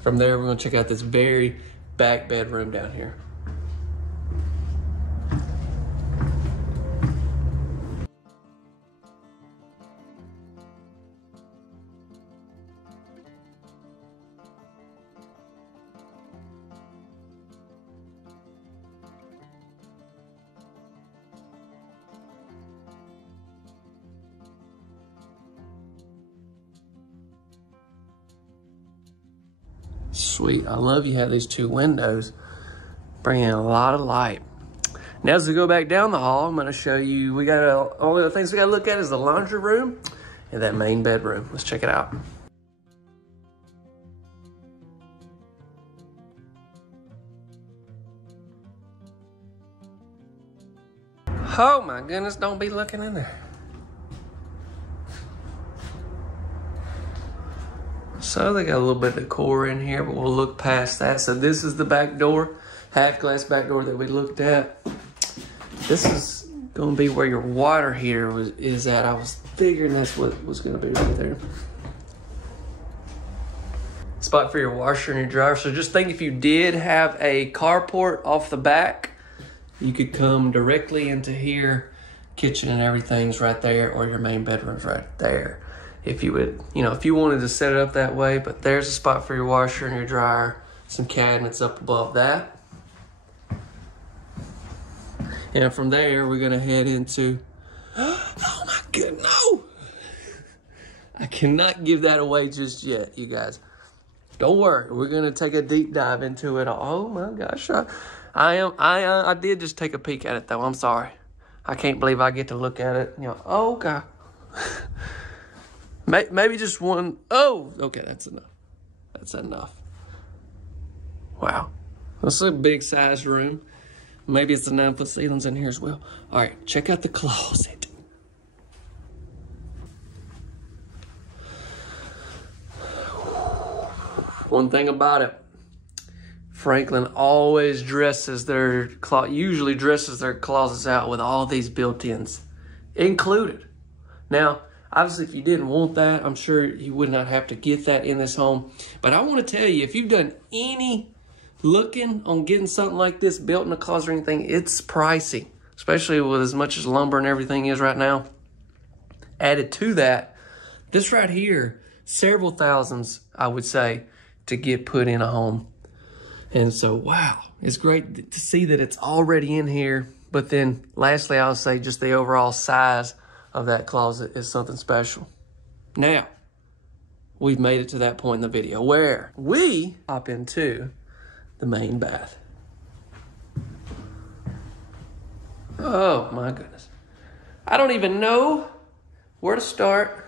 from there we're gonna check out this very back bedroom down here. Sweet, I love you have these 2 windows, bringing in a lot of light. Now as we go back down the hall, I'm gonna show you, we got all the things we gotta look at is the laundry room and that main bedroom. Let's check it out. Oh my goodness, don't be looking in there. So they got a little bit of decor in here, but we'll look past that. So this is the back door, half glass back door that we looked at. This is gonna be where your water heater is at. I was figuring that's what was gonna be right there. Spot for your washer and your dryer. So just think if you did have a carport off the back, you could come directly into here. Kitchen and everything's right there, or your main bedroom's right there. If you would, you know, if you wanted to set it up that way, but there's a spot for your washer and your dryer, some cabinets up above that. And from there, we're gonna head into, oh my goodness, no! I cannot give that away just yet, you guys. Don't worry, we're gonna take a deep dive into it. Oh my gosh, I did just take a peek at it though, I'm sorry. I can't believe I get to look at it, you know, oh God. Maybe just one. Oh, okay, that's enough. That's enough. Wow. That's a big sized room. Maybe it's the 9-foot ceilings in here as well. All right, check out the closet. One thing about it, Franklin always usually dresses their closets out with all these built-ins included. Now, obviously, if you didn't want that, I'm sure you would not have to get that in this home. But I want to tell you, if you've done any looking on getting something like this built in a closet or anything, it's pricey, especially with as much as lumber and everything is right now. Added to that, this right here, several thousands, I would say, to get put in a home. And so, wow, it's great to see that it's already in here. But then lastly, I'll say just the overall size of that closet is something special. Now, we've made it to that point in the video where we hop into the main bath. Oh my goodness. I don't even know where to start.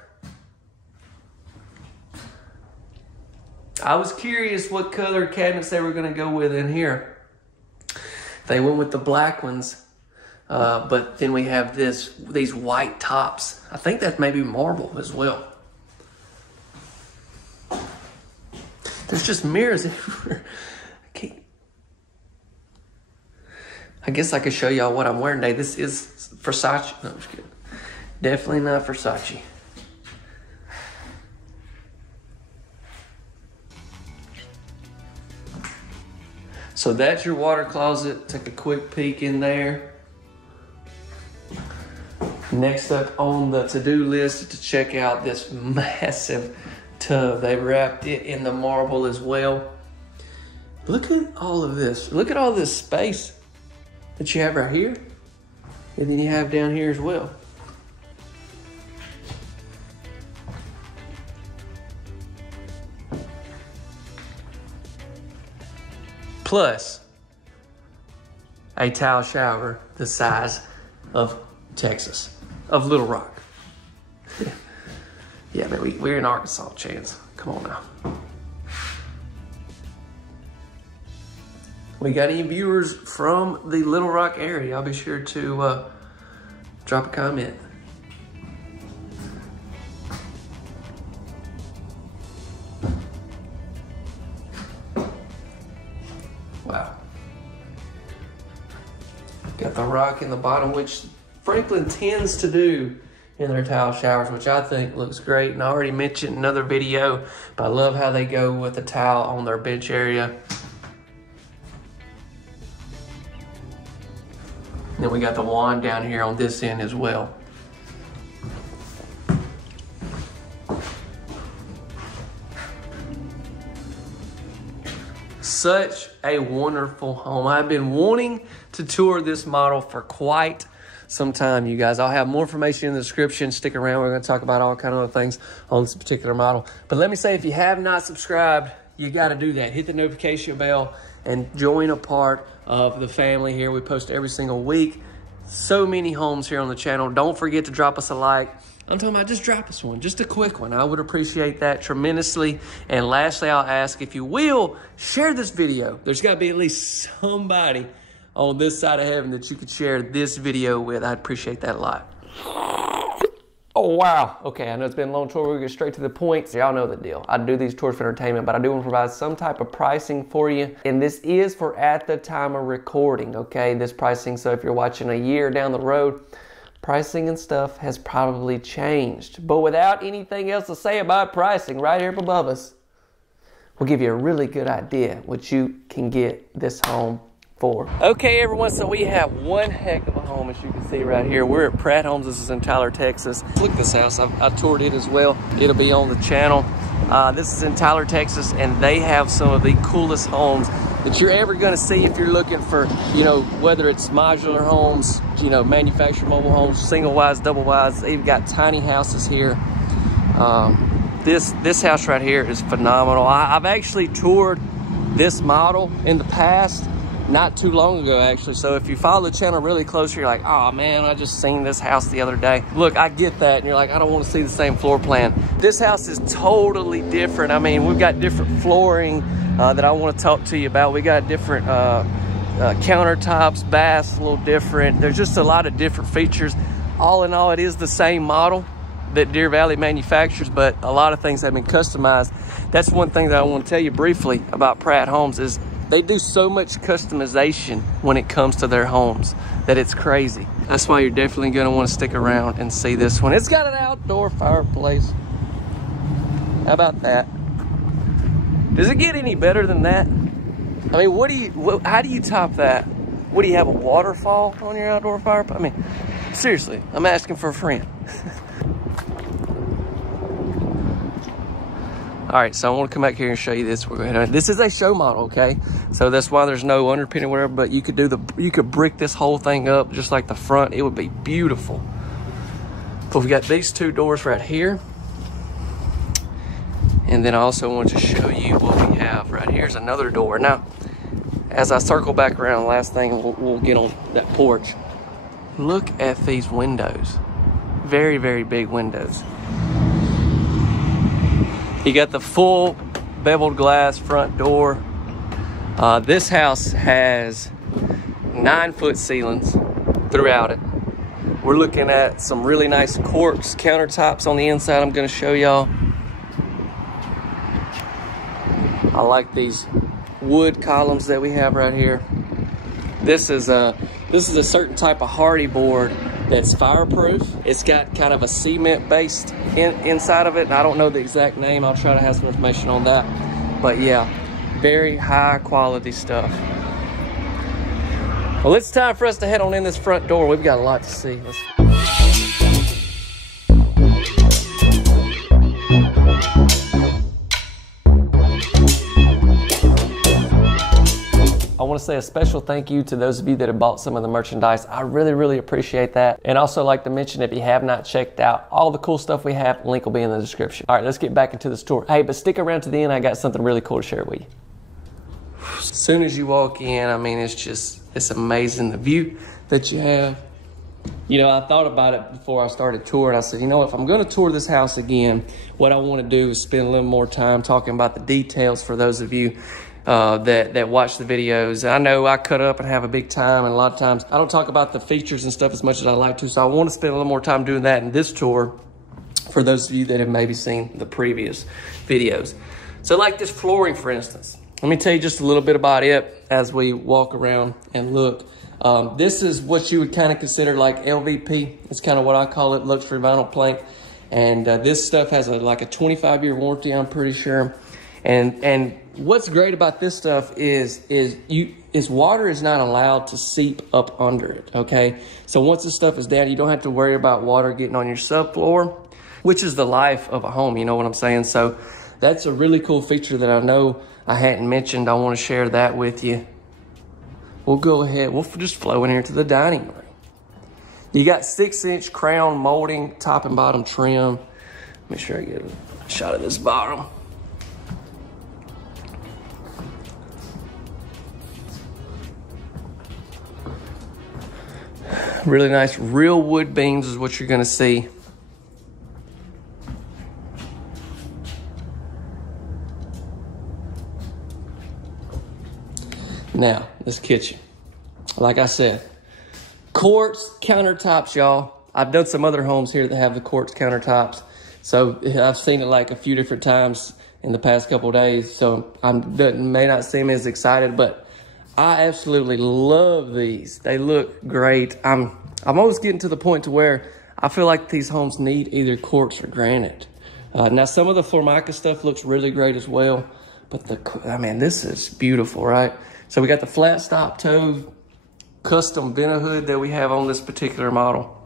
I was curious what color cabinets they were going to go with in here. They went with the black ones, but then we have these white tops. I think that's maybe marble as well. There's just mirrors everywhere. I guess I could show y'all what I'm wearing today. This is Versace. No, I'm just kidding. Definitely not Versace. So that's your water closet. Take a quick peek in there. Next up on the to-do list is to check out this massive tub. They wrapped it in the marble as well. Look at all of this. Look at all this space that you have right here. And then you have down here as well. Plus a tile shower the size of Texas, of Little Rock. Yeah, man, we're in Arkansas, Chance. Come on now. We got any viewers from the Little Rock area? I'll be sure to drop a comment. Wow. Got the rock in the bottom, which Franklin tends to do in their tile showers, which I think looks great. And I already mentioned in another video, but I love how they go with the tile on their bench area. And then we got the wand down here on this end as well. Such a wonderful home. I've been wanting to tour this model for quite some time, you guys. I'll have more information in the description. Stick around. We're going to talk about all kind of other things on this particular model. But let me say, if you have not subscribed, you got to do that. Hit the notification bell and join a part of the family here. We post every single week. So many homes here on the channel. Don't forget to drop us a like. I'm talking about just drop us one, just a quick one. I would appreciate that tremendously. And lastly, I'll ask if you will share this video. There's got to be at least somebody on this side of heaven that you could share this video with. I'd appreciate that a lot. Oh, wow. Okay, I know it's been a long tour. We'll get straight to the point. So y'all know the deal. I do these tours for entertainment, but I do want to provide some type of pricing for you. And this is for at the time of recording, okay? This pricing, so if you're watching a year down the road, pricing and stuff has probably changed. But without anything else to say about pricing, right here above us, we'll give you a really good idea what you can get this home for. Okay, everyone, so we have one heck of a home, as you can see right here. We're at Pratt Homes. This is in Tyler, Texas. Look at this house. I toured it as well. It'll be on the channel. This is in Tyler, Texas, and they have some of the coolest homes that you're ever going to see if you're looking for, you know, whether it's modular homes, you know, manufactured mobile homes, single wides, double wides. They've got tiny houses here. This house right here is phenomenal. I've actually toured this model in the past, not too long ago actually. So if you follow the channel really close, you're like, oh man, I just seen this house the other day. Look, I get that, and you're like, I don't want to see the same floor plan. This house is totally different. I mean, we've got different flooring that I want to talk to you about. We got different countertops, baths, a little different. There's just a lot of different features. All in all, it is the same model that Deer Valley manufactures, but a lot of things have been customized. That's one thing that I want to tell you briefly about Pratt Homes is they do so much customization when it comes to their homes that it's crazy. That's why you're definitely going to want to stick around and see this one. It's got an outdoor fireplace. How about that? Does it get any better than that? I mean, how do you top that? What, do you have a waterfall on your outdoor fire? I mean, seriously, I'm asking for a friend. All right, so I want to come back here and show you this. This is a show model, okay? So that's why there's no underpinning or whatever, but you could brick this whole thing up just like the front. It would be beautiful. But we got these two doors right here. And then I also want to show you what we have right here is another door. Now, as I circle back around, last thing we'll get on that porch. Look at these windows. Very, very big windows. You got the full beveled glass front door. This house has 9-foot ceilings throughout it. We're looking at some really nice quartz countertops on the inside I'm gonna show y'all. I like these wood columns that we have right here. This is a certain type of hardy board that's fireproof. It's got kind of a cement based inside of it. And I don't know the exact name. I'll try to have some information on that. But yeah, very high quality stuff. Well, it's time for us to head on in this front door. We've got a lot to see. I want to say a special thank you to those of you that have bought some of the merchandise. I really, really appreciate that. And also like to mention, if you have not checked out all the cool stuff we have, link will be in the description. All right, let's get back into this tour. Hey, but stick around to the end. I got something really cool to share with you. As soon as you walk in, I mean, it's amazing the view that you have. You know, I thought about it before I started touring. I said, you know, if I'm going to tour this house again, what I want to do is spend a little more time talking about the details for those of you that watch the videos. I know I cut up and have a big time, and a lot of times I don't talk about the features and stuff as much as I like to, so I want to spend a little more time doing that in this tour for those of you that have maybe seen the previous videos. So like this flooring, for instance, let me tell you just a little bit about it as we walk around and look. This is what you would kind of consider like LVP. It's kind of what I call it, luxury vinyl plank. And this stuff has like a 25-year warranty, I'm pretty sure. And what's great about this stuff is water is not allowed to seep up under it, okay? So once this stuff is down, you don't have to worry about water getting on your subfloor, which is the life of a home, you know what I'm saying? So that's a really cool feature that I know I hadn't mentioned. I want to share that with you. We'll go ahead, we'll just flow in here to the dining room. You got 6-inch crown molding, top and bottom trim. Make sure I get a shot of this bottom. Really nice real wood beams is what you're gonna see. Now, this kitchen, like I said, quartz countertops, y'all. I've done some other homes here that have the quartz countertops. So I've seen it like a few different times in the past couple of days. So I may not seem as excited, but I absolutely love these. They look great. I'm almost getting to the point to where I feel like these homes need either quartz or granite. Now some of the Formica stuff looks really great as well, but I mean, this is beautiful, right? So we got the flat stop toe custom vent hood that we have on this particular model.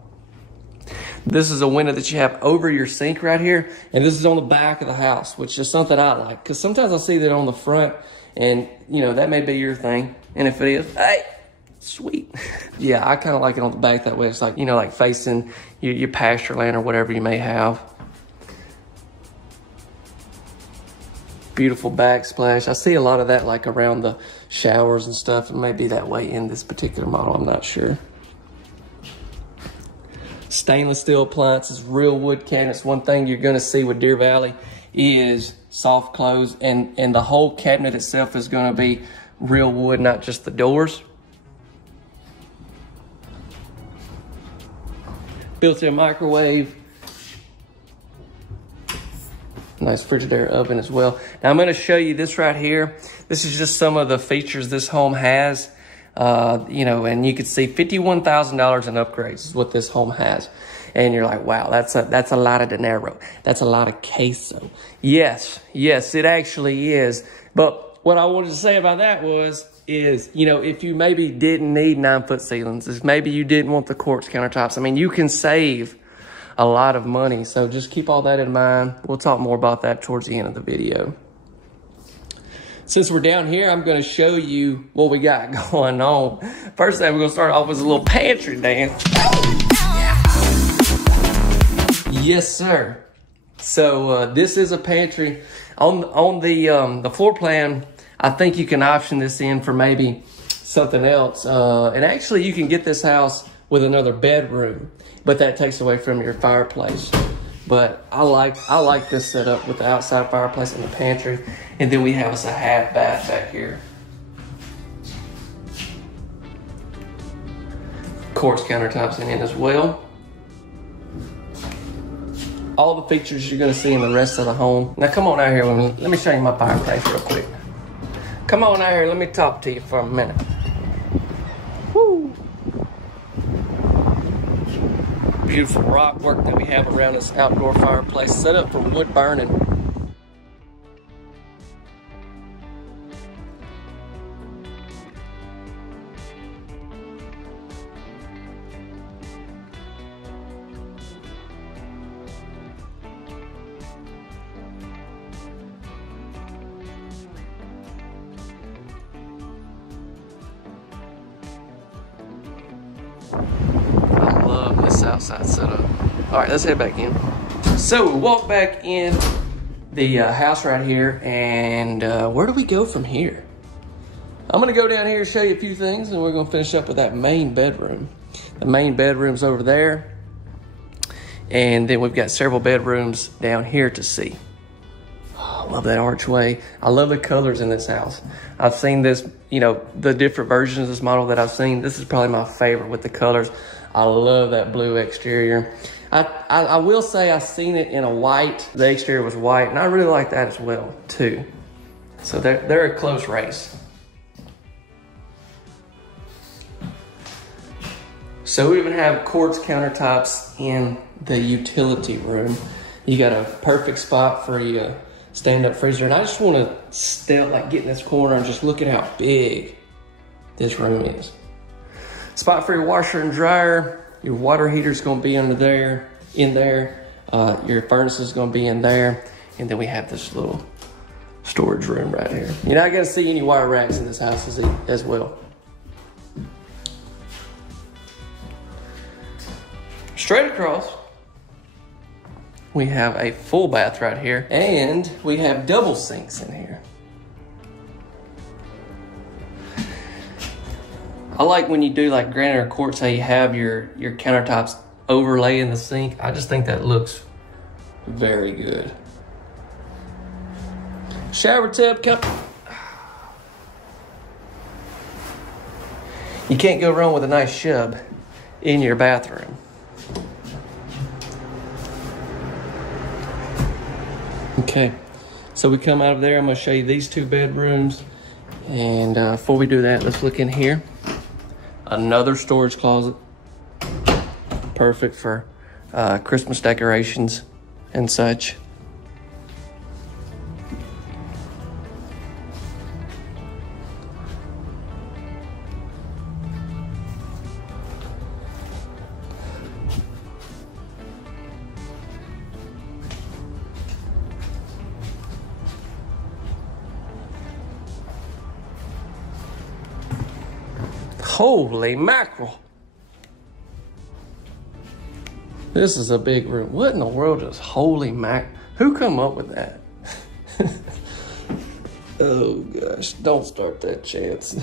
This is a window that you have over your sink right here, and this is on the back of the house, which is something I like, because sometimes I see that on the front, and you know, that may be your thing, and if it is, hey, sweet. Yeah, I kind of like it on the back that way. It's like, you know, like facing your pasture land or whatever you may have. Beautiful backsplash. I see a lot of that like around the showers and stuff. It may be that way in this particular model, I'm not sure. Stainless steel appliances, real wood cabinets. One thing you're gonna see with Deer Valley is soft close, and the whole cabinet itself is gonna be real wood, not just the doors. Built-in microwave. Nice Frigidaire oven as well. Now I'm gonna show you this right here. This is just some of the features this home has. You know, and you can see $51,000 in upgrades is what this home has. And you're like, wow, that's a lot of dinero. That's a lot of queso. Yes, it actually is. But what I wanted to say about that is, you know, if you maybe didn't need 9-foot ceilings, if maybe you didn't want the quartz countertops, I mean, you can save a lot of money. So just keep all that in mind. We'll talk more about that towards the end of the video. Since we're down here, I'm going to show you what we got going on. First thing we're going to start off with a little pantry dance. Yes, sir. So this is a pantry. On the floor plan, I think you can option this in for maybe something else. And actually, you can get this house with another bedroom, but that takes away from your fireplace. But I like this setup with the outside fireplace and the pantry. And then we have us a half bath back here. Quartz countertops in it as well. All the features you're gonna see in the rest of the home. Now come on out here, let me show you my fireplace real quick. Come on out here, let me talk to you for a minute. Woo! Beautiful rock work that we have around this outdoor fireplace, set up for wood burning. Outside setup. All right, let's head back in. So we walk back in the house right here, and where do we go from here? I'm gonna go down here and show you a few things, and we're gonna finish up with that main bedroom. The main bedroom's over there, and then we've got several bedrooms down here to see. Oh, I love that archway. I love the colors in this house. I've seen this, you know, the different versions of this model that I've seen. This is probably my favorite with the colors. I love that blue exterior. I will say I've seen it in a white. The exterior was white, and I really like that as well, too. So they're a close race. So we even have quartz countertops in the utility room. You got a perfect spot for your stand-up freezer. And I just want to step, like, get in this corner and just look at how big this room is. Spot for your washer and dryer. Your water heater's gonna be in there. Your furnace is gonna be in there. And then we have this little storage room right here. You're not gonna see any wire racks in this house as well. Straight across, we have a full bath right here. And we have double sinks in here. I like when you do like granite or quartz, how you have your countertops overlay in the sink. I just think that looks very good. Shower tub, you can't go wrong with a nice shub in your bathroom. Okay, so we come out of there. I'm gonna show you these two bedrooms. And before we do that, let's look in here. Another storage closet, perfect for Christmas decorations and such. Holy mackerel. This is a big room. What in the world is holy mac? Who come up with that? Oh gosh, don't start that chance.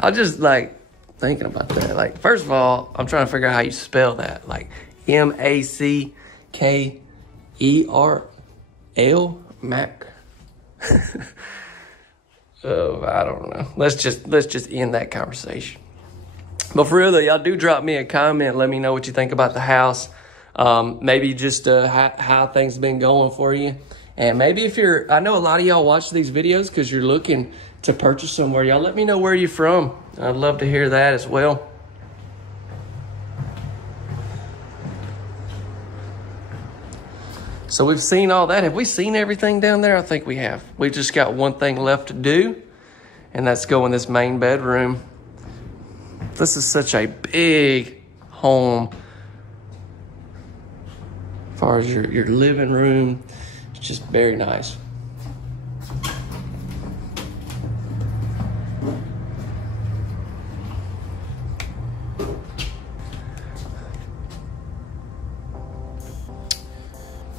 I just like thinking about that. Like, first of all, I'm trying to figure out how you spell that. Like M-A-C-K-E-R-L, Mac. Oh, I don't know. Let's just end that conversation. But for real though, y'all do drop me a comment. Let me know what you think about the house. Maybe just how things have been going for you. And maybe if I know a lot of y'all watch these videos because you're looking to purchase somewhere. Y'all let me know where you're from. I'd love to hear that as well. So we've seen all that. Have we seen everything down there? I think we have. We just got one thing left to do, and that's go in this main bedroom. This is such a big home. As far as your living room, it's just very nice.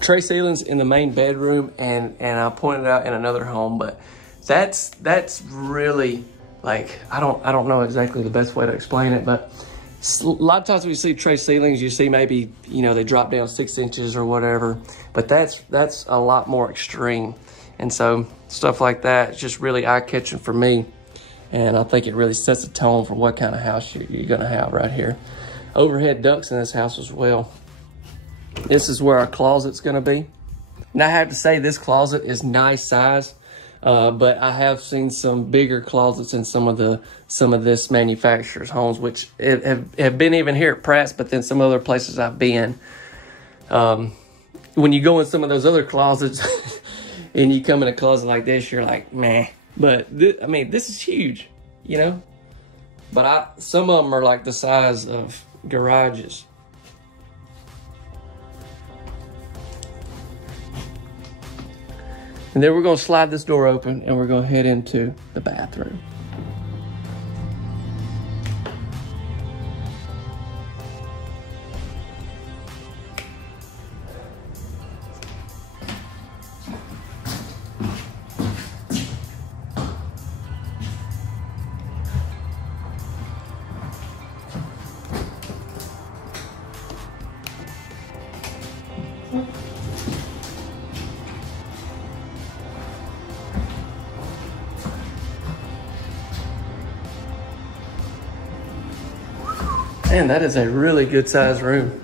Tray ceilings in the main bedroom, and I pointed out in another home, but that's really, like, I don't know exactly the best way to explain it, but a lot of times when you see tray ceilings, you see maybe, you know, they drop down 6 inches or whatever, but that's a lot more extreme. And so stuff like that is just really eye-catching for me, and I think it really sets the tone for what kind of house you're gonna have right here. Overhead ducts in this house as well. This is where our closet's gonna be. Now I have to say this closet is nice size, but I have seen some bigger closets in some of this manufacturer's homes, which have been even here at Pratt's, but then some other places I've been. When you go in some of those other closets and you come in a closet like this, you're like, meh. But I mean, this is huge, you know? But some of them are like the size of garages. And then we're gonna slide this door open and we're gonna head into the bathroom. Man, that is a really good sized room.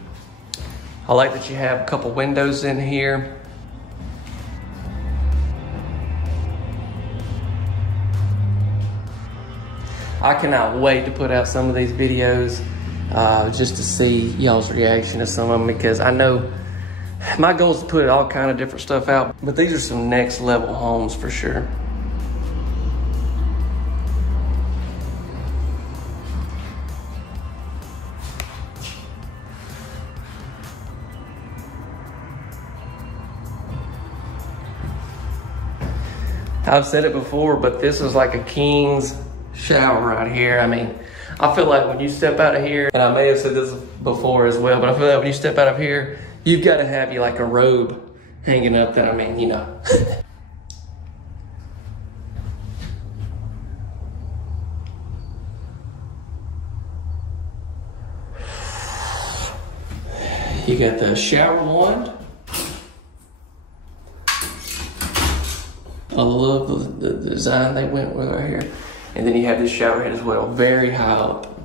I like that you have a couple windows in here. I cannot wait to put out some of these videos just to see y'all's reaction to some of them, because I know my goal is to put all kind of different stuff out, but these are some next level homes for sure. I've said it before, but this is like a king's shower right here. I mean, I feel like when you step out of here, and I may have said this before as well, but I feel like when you step out of here, you've got to have you like a robe hanging up that, I mean, you know. You got the shower wand. I love the design they went with right here. And then you have this shower head as well, very high up.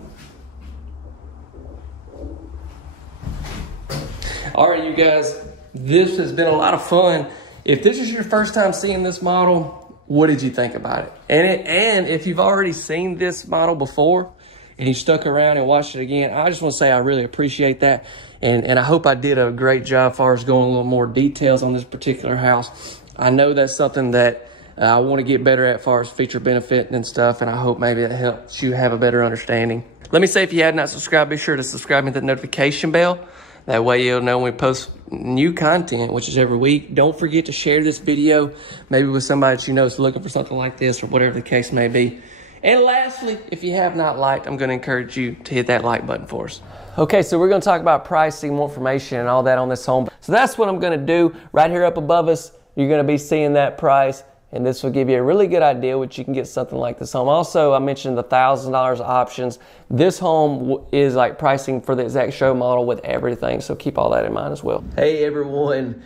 All right, you guys, this has been a lot of fun. If this is your first time seeing this model, what did you think about it? And if you've already seen this model before and you stuck around and watched it again, I just want to say I really appreciate that. And I hope I did a great job as far as going a little more details on this particular house. I know that's something that I want to get better at as far as feature benefit and stuff, and I hope maybe that helps you have a better understanding. Let me say, if you have not subscribed, be sure to subscribe and hit the notification bell. That way you'll know when we post new content, which is every week. Don't forget to share this video, maybe with somebody that you know is looking for something like this or whatever the case may be. And lastly, if you have not liked, I'm going to encourage you to hit that like button for us. Okay, so we're going to talk about pricing, more information, and all that on this home. So that's what I'm going to do. Right here up above us, you're going to be seeing that price, and this will give you a really good idea what you can get something like this home. Also, I mentioned the $1,000 options. This home is like pricing for the exact show model with everything, so keep all that in mind as well. Hey everyone,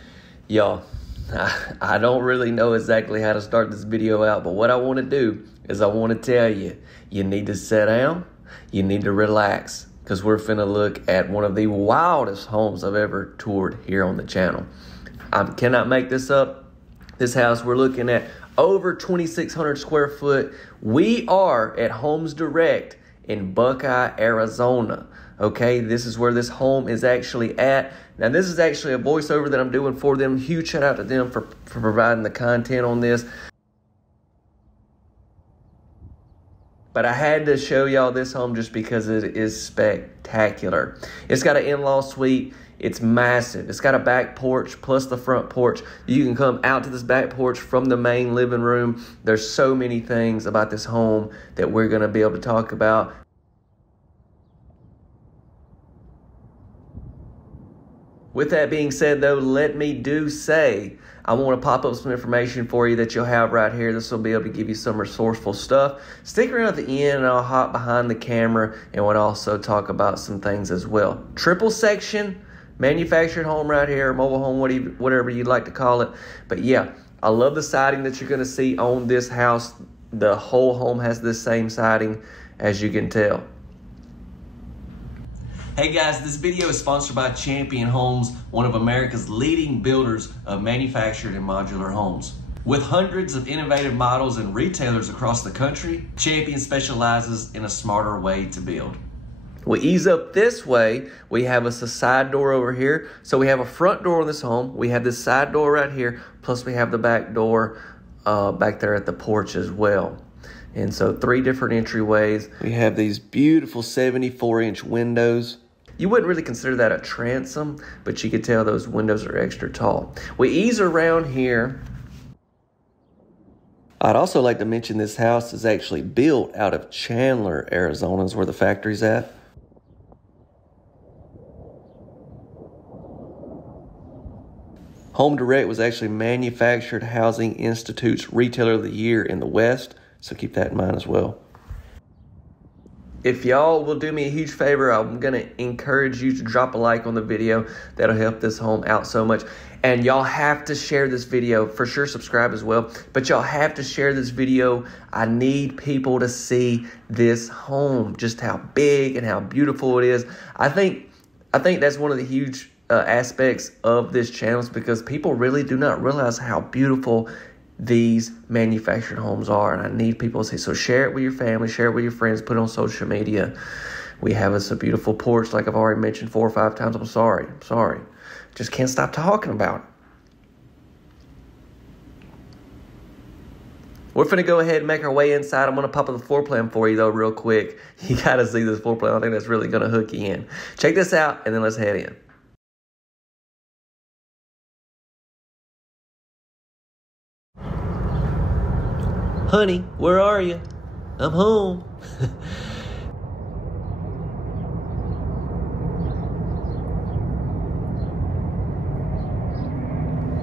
y'all, I don't really know exactly how to start this video out, but what I want to do is I want to tell you, you need to sit down, you need to relax, because we're finna look at one of the wildest homes I've ever toured here on the channel. I cannot make this up. This house, we're looking at over 2,600 square foot. We are at Homes Direct in Buckeye, Arizona. Okay, this is where this home is actually at. Now, this is actually a voiceover that I'm doing for them. Huge shout out to them for providing the content on this. But I had to show y'all this home just because it is spectacular. It's got an in-law suite. It's massive. It's got a back porch plus the front porch. You can come out to this back porch from the main living room. There's so many things about this home that we're going to be able to talk about. With that being said, though, let me say, I want to pop up some information for you that you'll have right here. This will be able to give you some resourceful stuff. Stick around at the end and I'll hop behind the camera and we'll also talk about some things as well. Triple section, manufactured home right here, mobile home, whatever you'd like to call it. But yeah, I love the siding that you're going to see on this house. The whole home has this same siding, as you can tell. Hey guys, this video is sponsored by Champion Homes, one of America's leading builders of manufactured and modular homes. With hundreds of innovative models and retailers across the country, Champion specializes in a smarter way to build. We ease up this way, we have a side door over here. So we have a front door on this home, we have this side door right here, plus we have the back door back there at the porch as well. And so 3 different entryways. We have these beautiful 74-inch windows. You wouldn't really consider that a transom, but you could tell those windows are extra tall. We ease around here. I'd also like to mention this house is actually built out of Chandler, Arizona, is where the factory's at. Home Direct was actually Manufactured Housing Institute's Retailer of the Year in the West, so keep that in mind as well. If y'all will do me a huge favor, I'm going to encourage you to drop a like on the video. That'll help this home out so much. And y'all have to share this video. For sure, subscribe as well. But y'all have to share this video. I need people to see this home, just how big and how beautiful it is. I think that's one of the huge aspects of this channel, is because people really do not realize how beautiful these manufactured homes are, and I need people to see. So share it with your family, share it with your friends, put it on social media. We have us a beautiful porch, like I've already mentioned 4 or 5 times. I'm sorry. Just can't stop talking about it. We're finna go ahead and make our way inside. I'm gonna pop up the floor plan for you though real quick. You gotta see this floor plan. I think that's really gonna hook you in. Check this out and then let's head in. Honey, where are you? I'm home.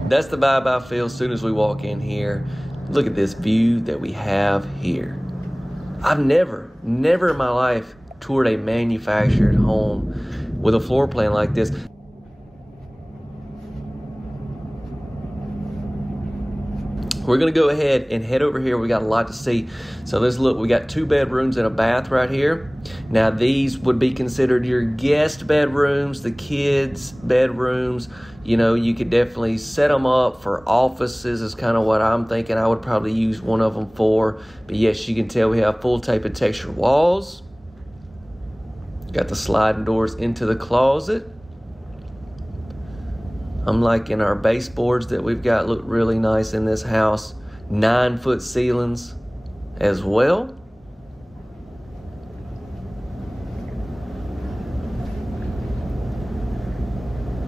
That's the vibe I feel as soon as we walk in here. Look at this view that we have here. I've never in my life toured a manufactured home with a floor plan like this. We're going to go ahead and head over here. We got a lot to see. So let's look. We got 2 bedrooms and a bath right here. Now these would be considered your guest bedrooms, the kids' bedrooms. You know, you could definitely set them up for offices is kind of what I'm thinking. I would probably use one of them for. But yes, you can tell we have full tape and texture walls. Got the sliding doors into the closet. I'm liking our baseboards that we've got, look really nice in this house. 9-foot ceilings as well.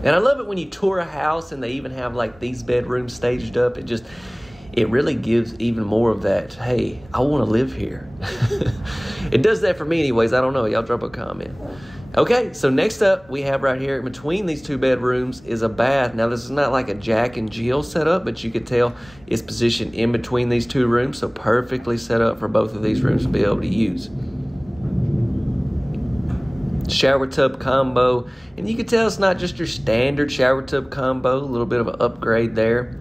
And I love it when you tour a house and they even have like these bedrooms staged up. It really gives even more of that, hey, I want to live here. It does that for me anyways. I don't know. Y'all drop a comment. Okay, so next up we have right here in between these 2 bedrooms is a bath. Now this is not like a Jack and Jill setup, but you could tell it's positioned in between these 2 rooms, so perfectly set up for both of these rooms to be able to use. Shower tub combo, and you can tell it's not just your standard shower tub combo, a little bit of an upgrade there.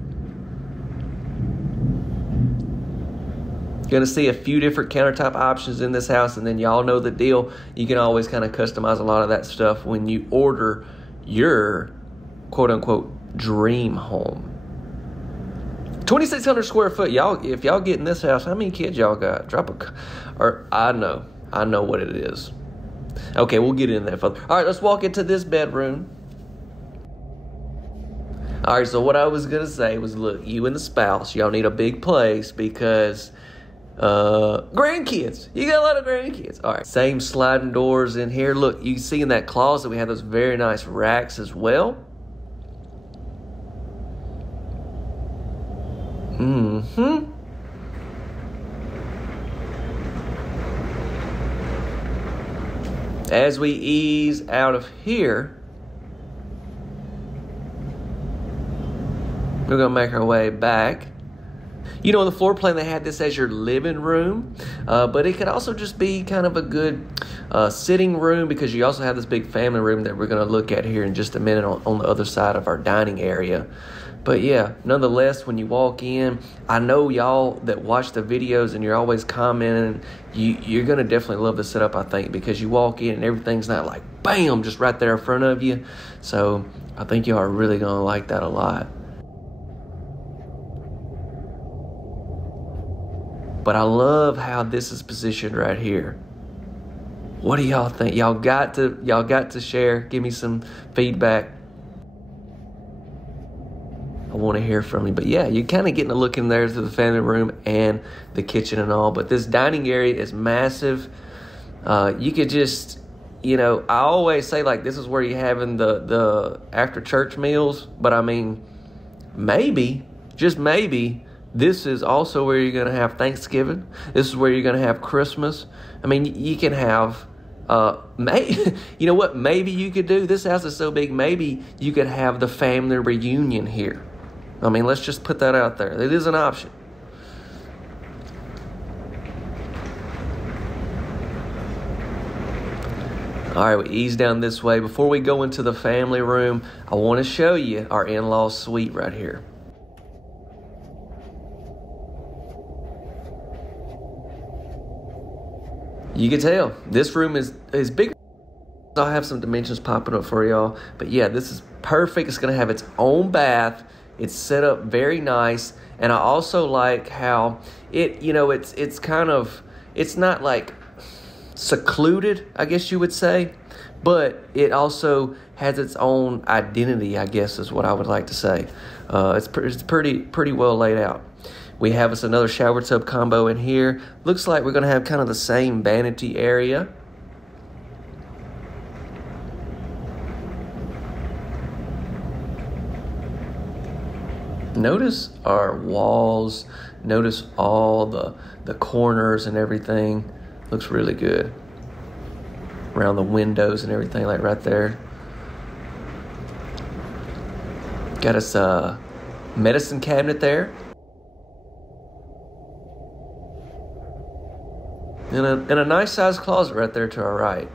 Going to see a few different countertop options in this house, and then y'all know the deal. You can always kind of customize a lot of that stuff when you order your quote-unquote dream home. 2,600 square foot. Y'all, if y'all get in this house, how many kids y'all got? I know. I know what it is. Okay, we'll get into that further. All right, let's walk into this bedroom. All right, so what I was going to say was, look, you and the spouse, y'all need a big place because grandkids. You got a lot of grandkids. All right, same sliding doors in here. Look, you see in that closet, we have those very nice racks as well. Mm-hmm. As we ease out of here, we're going to make our way back. You know, in the floor plan, they had this as your living room, but it could also just be kind of a good sitting room because you also have this big family room that we're going to look at here in just a minute on the other side of our dining area. But yeah, nonetheless, when you walk in, I know y'all that watch the videos and you're always commenting, you're going to definitely love the setup, I think, because you walk in and everything's not like, bam, just right there in front of you. So I think y'all are really going to like that a lot. But I love how this is positioned right here. What do y'all think? Y'all got to share. Give me some feedback. I want to hear from you. But yeah, you're kind of getting a look in there to the family room and the kitchen and all. But this dining area is massive. You could just, you know, I always say like this is where you're having the after church meals. But I mean, maybe, just maybe, this is also where you're going to have Thanksgiving. This is where you're going to have Christmas. I mean, you can have, you know what, maybe you could do, this house is so big, maybe you could have the family reunion here. I mean, let's just put that out there. It is an option. All right, we ease down this way. Before we go into the family room, I want to show you our in-law suite right here. You can tell this room is bigger. I'll have some dimensions popping up for y'all. But yeah, this is perfect. It's going to have its own bath. It's set up very nice. And I also like how it, you know, it's kind of, it's not like secluded, I guess you would say. But it also has its own identity, I guess is what I would like to say. It's pretty well laid out. We have us another shower tub combo in here. Looks like we're going to have kind of the same vanity area. Notice our walls. Notice all the corners and everything. Looks really good. Around the windows and everything, like right there. Got us a medicine cabinet there. And a nice sized closet right there to our right.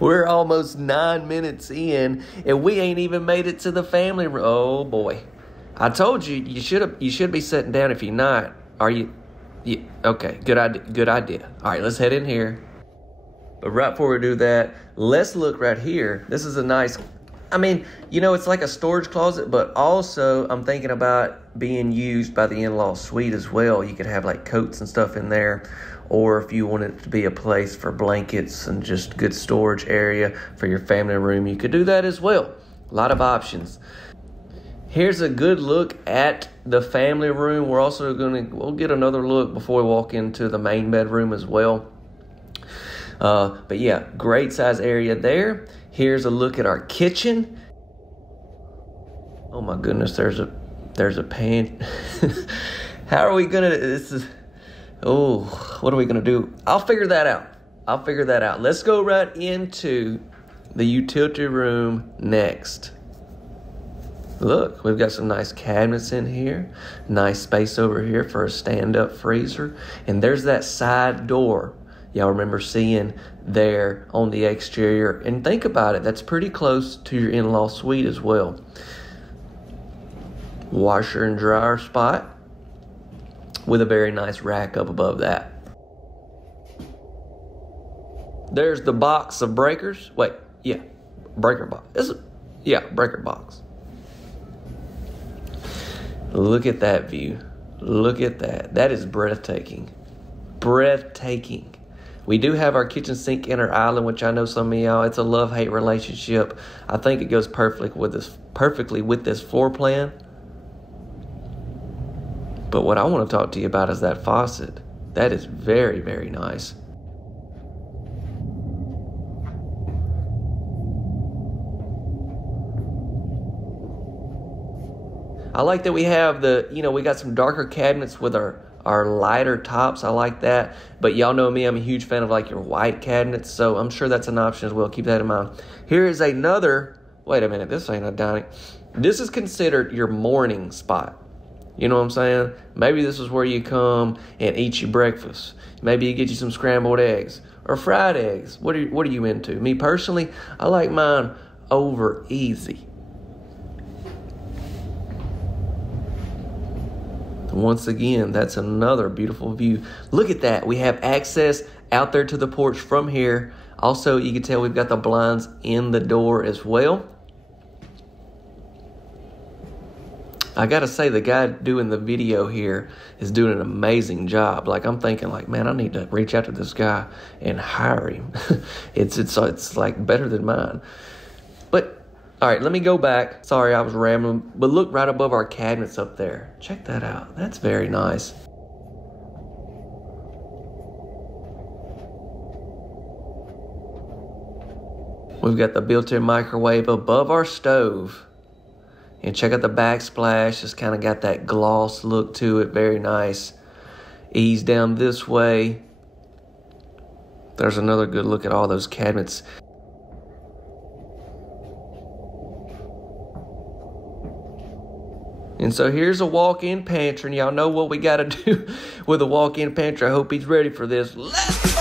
We're almost 9 minutes in, and we ain't even made it to the family room. Oh boy! I told you you should be sitting down. If you're not, are you? Yeah, okay, good idea. Good idea. All right, let's head in here. But right before we do that, let's look right here. This is a nice. I mean, you know, it's like a storage closet, but also I'm thinking about being used by the in-law suite as well. You could have like coats and stuff in there, or if you want it to be a place for blankets and just good storage area for your family room, you could do that as well. A lot of options. Here's a good look at the family room. We're also we'll get another look before we walk into the main bedroom as well. But yeah, great size area there. Here's a look at our kitchen. Oh my goodness, there's a pan. How are we gonna, what are we gonna do? I'll figure that out. Let's go right into the utility room next. Look, we've got some nice cabinets in here. Nice space over here for a stand-up freezer. And there's that side door y'all remember seeing there on the exterior. And think about it, that's pretty close to your in-law suite as well. Washer and dryer spot with a very nice rack up above that. There's the box of breakers. Wait, yeah, breaker box. Breaker box. Look at that view. Look at that. That is breathtaking. Breathtaking. We do have our kitchen sink in our island, which I know some of y'all, it's a love-hate relationship. I think it goes perfectly with this floor plan. But what I want to talk to you about is that faucet. That is very, very nice. I like that we have we got some darker cabinets with our lighter tops. I like that. But y'all know me, I'm a huge fan of like your white cabinets. So I'm sure that's an option as well. Keep that in mind. Here is another, wait a minute, this ain't a dining. This is considered your morning spot. You know what I'm saying? Maybe this is where you come and eat your breakfast. Maybe you get you some scrambled eggs or fried eggs. What are you into? Me personally, I like mine over easy. Once again, that's another beautiful view. Look at that. We have access out there to the porch from here. Also, you can tell we've got the blinds in the door as well. I gotta say, the guy doing the video here is doing an amazing job. Like, I'm thinking, like, man, I need to reach out to this guy and hire him. It's like better than mine. But all right, let me go back. Sorry, I was rambling. But look right above our cabinets up there. Check that out. That's very nice. We've got the built-in microwave above our stove. And check out the backsplash. It's kind of got that gloss look to it. Very nice. Ease down this way. There's another good look at all those cabinets. And so here's a walk-in pantry. And y'all know what we got to do with a walk-in pantry. I hope he's ready for this. Let's go!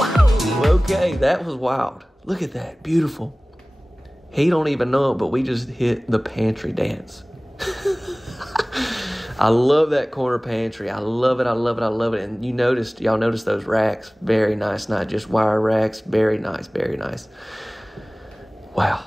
Wow! Okay, that was wild. Look at that. Beautiful. He don't even know it, but we just hit the pantry dance. I love that corner pantry. I love it. I love it. I love it. And y'all noticed those racks. Very nice. Not just wire racks. Very nice. Very nice. Wow.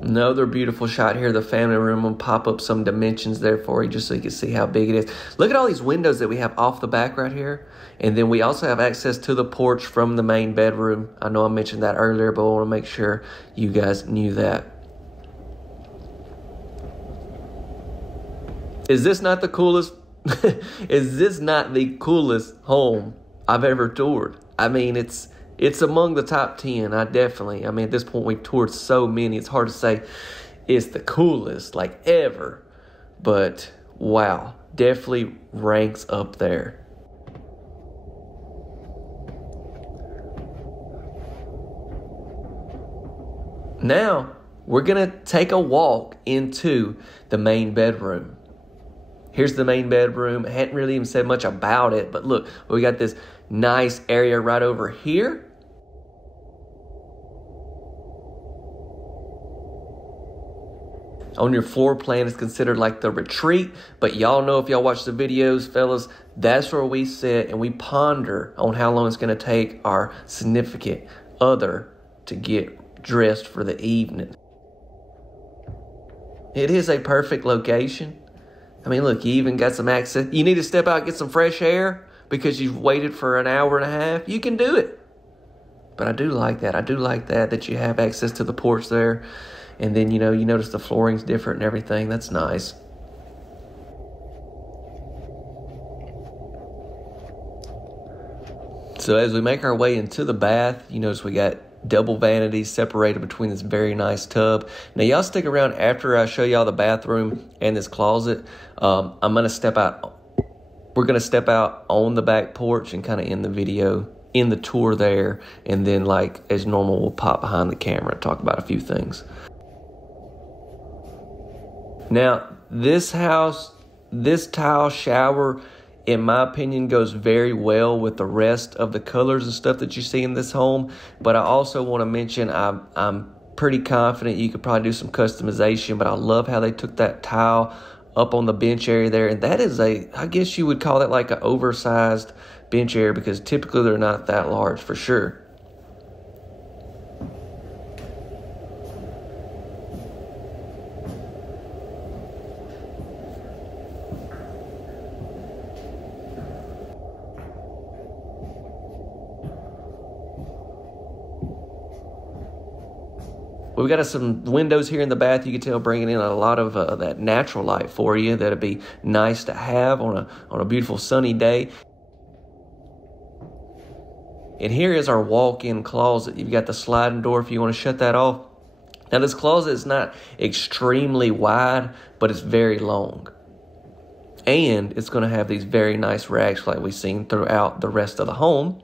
Another beautiful shot here. The family room will pop up some dimensions there for you just so you can see how big it is. Look at all these windows that we have off the back right here. And then we also have access to the porch from the main bedroom. I know I mentioned that earlier, but I want to make sure you guys knew that. Is this not the coolest? Is this not the coolest home I've ever toured? I mean, it's among the top 10. I mean, at this point, we've toured so many. It's hard to say it's the coolest, like, ever. But, wow, definitely ranks up there. Now, we're going to take a walk into the main bedroom. Here's the main bedroom. I hadn't really even said much about it, but look, we got this nice area right over here. On your floor plan is considered like the retreat, but y'all know if y'all watch the videos, fellas, that's where we sit and we ponder on how long it's going to take our significant other to get dressed for the evening. It is a perfect location. I mean, look, you even got some access. You need to step out and get some fresh air because you've waited for an hour and a half. You can do it. But I do like that. I do like that you have access to the porch there. And then, you notice the flooring's different and everything. That's nice. So as we make our way into the bath, you notice we got double vanities separated between this very nice tub. Now, y'all stick around after I show y'all the bathroom and this closet. I'm going to step out. We're going to step out on the back porch and kind of end the video in the tour there. And then, like, as normal, we'll pop behind the camera and talk about a few things. Now, this house, this tile shower, in my opinion, goes very well with the rest of the colors and stuff that you see in this home. But I also want to mention I'm pretty confident you could probably do some customization. But I love how they took that tile up on the bench area there. And that is I guess you would call that like an oversized bench area because typically they're not that large for sure. We've got some windows here in the bath. You can tell bringing in a lot of that natural light for you. That'd be nice to have on a beautiful sunny day. And here is our walk-in closet. You've got the sliding door if you want to shut that off. Now this closet is not extremely wide, but it's very long. And it's going to have these very nice racks like we've seen throughout the rest of the home.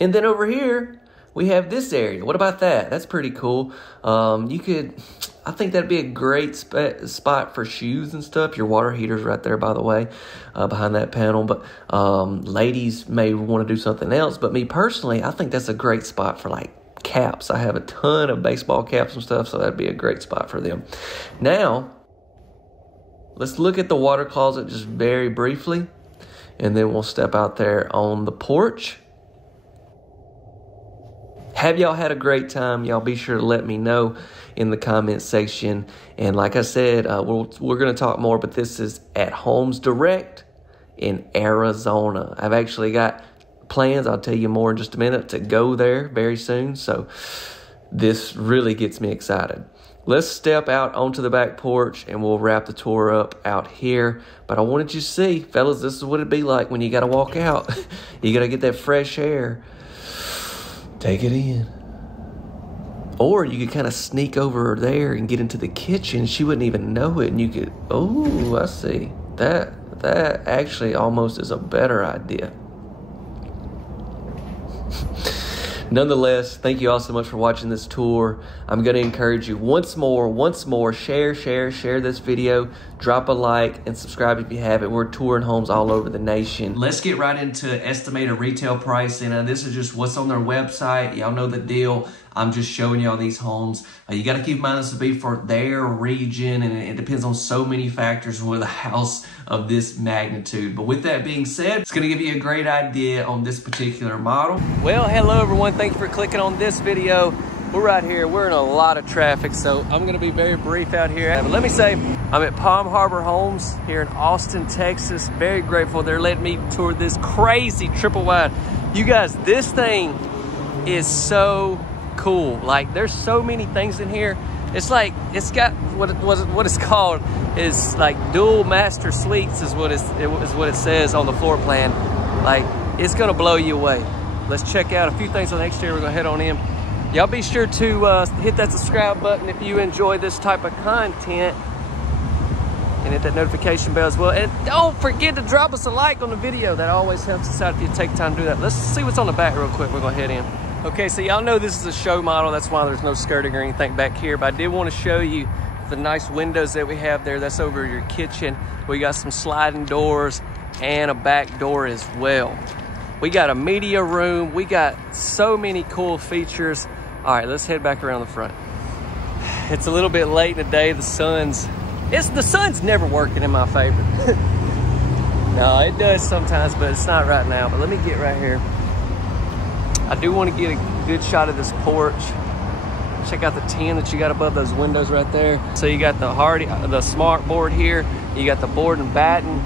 And then over here, we have this area. What about that? That's pretty cool. I think that'd be a great spot for shoes and stuff. Your water heater's right there, by the way, behind that panel. But ladies may want to do something else. But me personally, I think that's a great spot for like caps. I have a ton of baseball caps and stuff, so that'd be a great spot for them. Now, let's look at the water closet just very briefly. And then we'll step out there on the porch. Have y'all had a great time? Y'all be sure to let me know in the comment section. And like I said, we're going to talk more, but this is at Homes Direct in Arizona. I've actually got plans, I'll tell you more in just a minute, to go there very soon. So this really gets me excited. Let's step out onto the back porch and we'll wrap the tour up out here. But I wanted you to see, fellas, this is what it'd be like when you got to walk out. You got to get that fresh air. Take it in. Or you could kind of sneak over there and get into the kitchen. She wouldn't even know it. And you could, oh, I see. That actually almost is a better idea. Nonetheless, thank you all so much for watching this tour. I'm going to encourage you once more, share this video, drop a like, and subscribe if you haven't. We're touring homes all over the nation. Let's get right into estimated retail pricing. And this is just what's on their website. Y'all know the deal. I'm just showing y'all these homes. You got to keep in mind this will be for their region, and it depends on so many factors with a house of this magnitude. But with that being said, it's going to give you a great idea on this particular model. Well, hello everyone. Thank you for clicking on this video. We're right here. We're in a lot of traffic, so I'm going to be very brief out here. But let me say, I'm at Palm Harbor Homes here in Austin, Texas. Very grateful they're letting me tour this crazy triple wide. You guys, this thing is so cool. Like, there's so many things in here. It's like, it's got what it's called is like dual master suites is what it says on the floor plan. Like, it's gonna blow you away. Let's check out a few things on the exterior. We're gonna head on in. Y'all be sure to hit that subscribe button if you enjoy this type of content, and hit that notification bell as well. And don't forget to drop us a like on the video. That always helps us out if you take time to do that. Let's see what's on the back real quick. We're gonna head in. Okay, so y'all know this is a show model. That's why there's no skirting or anything back here. But I did want to show you the nice windows that we have there. That's over your kitchen. We got some sliding doors and a back door as well. We got a media room. We got so many cool features. All right, let's head back around the front. It's a little bit late in the day. The sun's never working in my favor. No, it does sometimes, but it's not right now. But let me get right here. I do want to get a good shot of this porch. Check out the tin that you got above those windows right there. So you got the smart board here. You got the board and batten.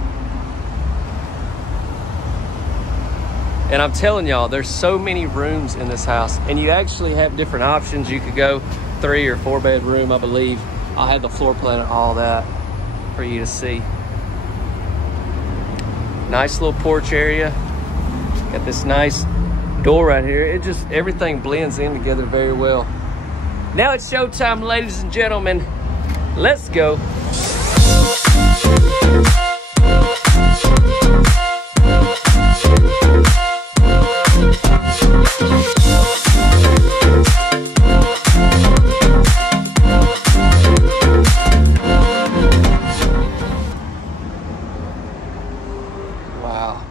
And I'm telling y'all, there's so many rooms in this house, and you actually have different options. You could go 3 or 4 bedroom, I believe. I'll have the floor plan and all that for you to see. Nice little porch area. Got this nice door right here. It just, everything blends in together very well. Now it's showtime, ladies and gentlemen. Let's go. Wow.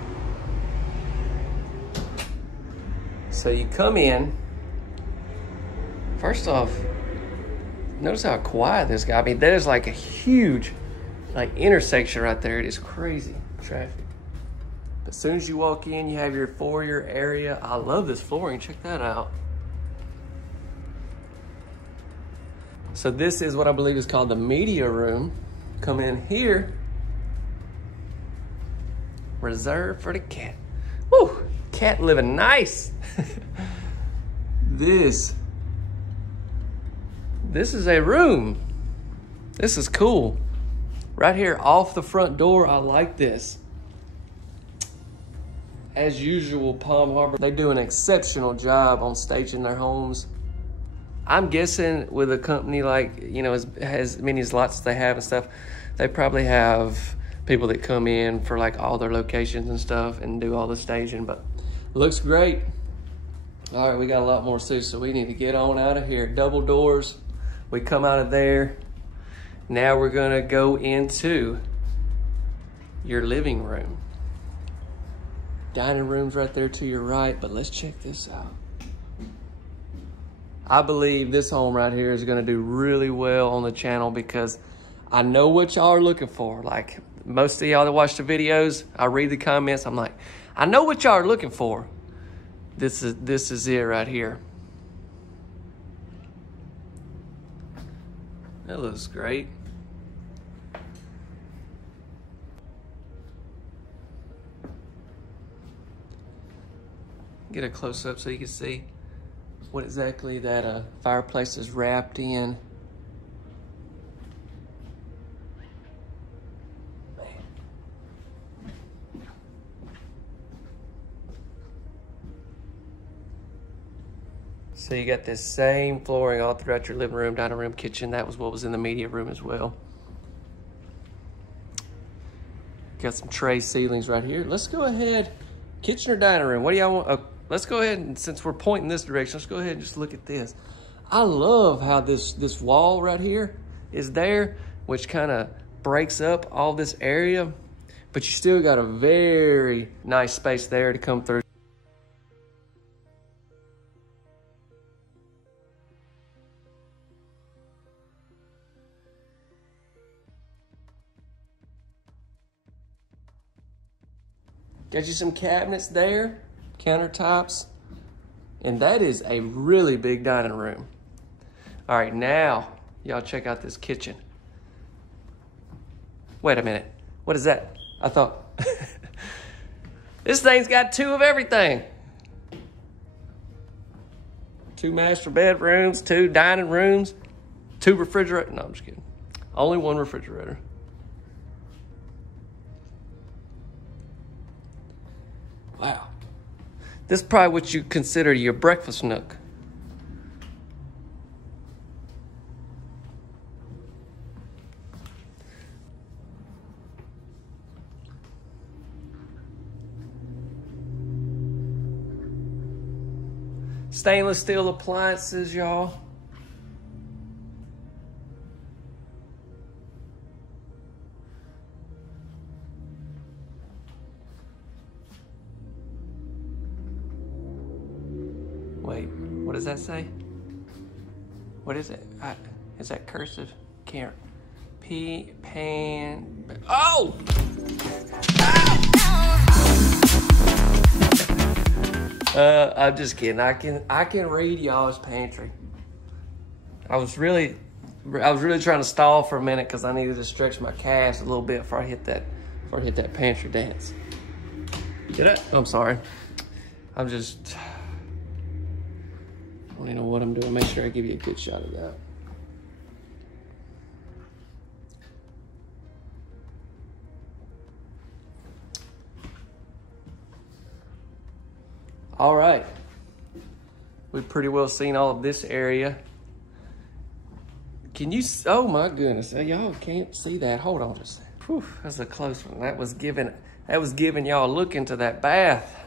So you come in, First off, notice how quiet this guy. I mean, there's like a huge like intersection right there. It is crazy traffic. But as soon as you walk in, you have your foyer area. I love this flooring. Check that out. So this is what I believe is called the media room. Come in here. Reserved for the cat. Woo! Cat living nice. This is a room. This is cool. Right here off the front door, I like this. As usual, Palm Harbor, they do an exceptional job on staging their homes. I'm guessing with a company like, you know, as many as lots as they have and stuff, they probably have people that come in for like all their locations and stuff and do all the staging, but looks great. All right, we got a lot more to see, so we need to get on out of here. Double doors, we come out of there. Now we're gonna go into your living room. Dining room's right there to your right, but let's check this out. I believe this home right here is gonna do really well on the channel because I know what y'all are looking for. Like most of y'all that watch the videos, I read the comments, I'm like, I know what y'all are looking for. This is it right here. That looks great. Get a close up so you can see what exactly that fireplace is wrapped in. So you got this same flooring all throughout your living room, dining room, kitchen. That was what was in the media room as well. Got some tray ceilings right here. Let's go ahead, kitchen or dining room? What do y'all want? Let's go ahead and since we're pointing this direction, let's go ahead and just look at this. I love how this wall right here is there, which kind of breaks up all this area, but you still got a very nice space there to come through. Got you some cabinets there, countertops, and that is a really big dining room. All right, now y'all check out this kitchen. Wait a minute, what is that? I thought, this thing's got two of everything. 2 master bedrooms, 2 dining rooms, 2 refrigerators. No, I'm just kidding. Only 1 refrigerator. Wow. This is probably what you consider your breakfast nook. Stainless steel appliances, y'all. Wait, what does that say? What is it? Is that cursive? Can't. Oh! I'm just kidding. I can read y'all's pantry. I was really trying to stall for a minute because I needed to stretch my calves a little bit before I hit that pantry dance. Did I? I'm sorry. I don't even know what I'm doing. Make sure I give you a good shot of that. All right. We've pretty well seen all of this area. Can you, oh my goodness, y'all can't see that. Hold on just a second. Whew, that's a close one. That was giving y'all a look into that bath.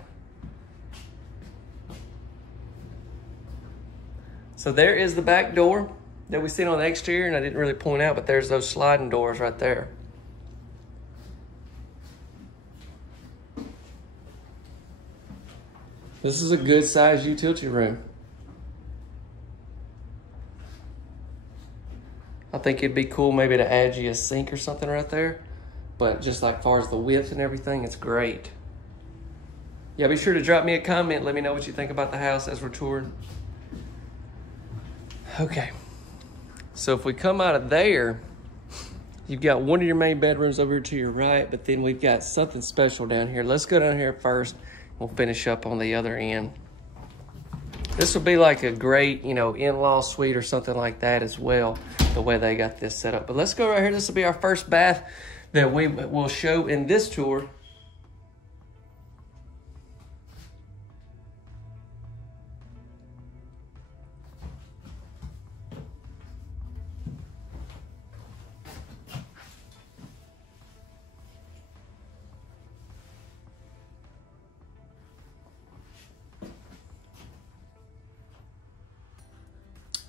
So there is the back door that we seen on the exterior, and I didn't really point out, but there's those sliding doors right there. This is a good sized utility room. I think it'd be cool maybe to add you a sink or something right there. But just like far as the width and everything, it's great. Yeah, be sure to drop me a comment. Let me know what you think about the house as we're touring. Okay, so if we come out of there, you've got one of your main bedrooms over here to your right, but then we've got something special down here. Let's go down here first. We'll finish up on the other end. This will be like a great, you know, in-law suite or something like that as well, the way they got this set up. But let's go right here. This will be our first bath that we will show in this tour.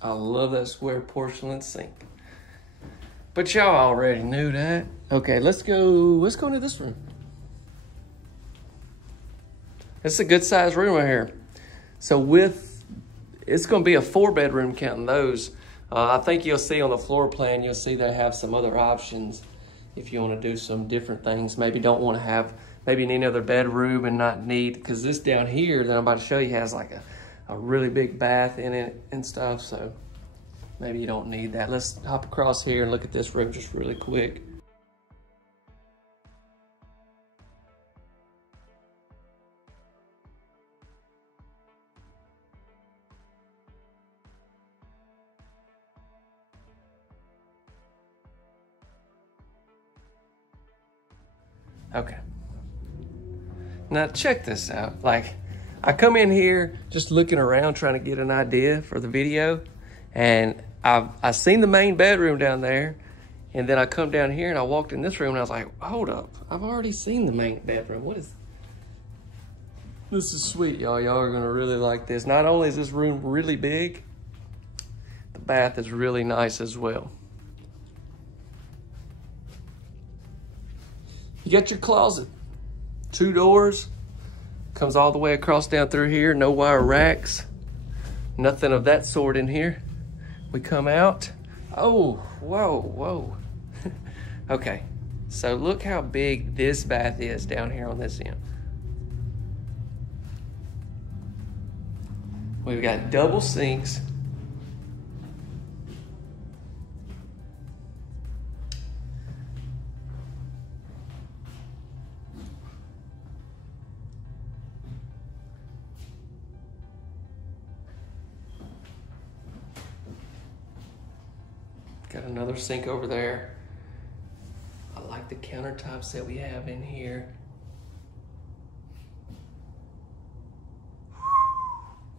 I love that square porcelain sink. But y'all already knew that. Okay, let's go into this room. It's a good sized room right here. So it's gonna be a 4-bedroom counting those. I think you'll see on the floor plan, you'll see they have some other options if you wanna do some different things. Maybe don't wanna have, maybe need another bedroom and not need, because this down here that I'm about to show you has like a really big bath in it and stuff, so maybe you don't need that. Let's hop across here and look at this room just really quick. Okay. Now check this out. Like, I come in here just looking around trying to get an idea for the video, and I seen the main bedroom down there, and then I come down here and I walked in this room and I was like, hold up, I've already seen the main bedroom. This is sweet, y'all. Y'all are gonna really like this. Not only is this room really big, the bath is really nice as well. You got your closet, 2 doors, comes all the way across down through here, no wire racks, nothing of that sort in here. We come out, oh, whoa. Okay, so look how big this bath is down here on this end. We've got double sinks. Got another sink over there. I like the countertops that we have in here.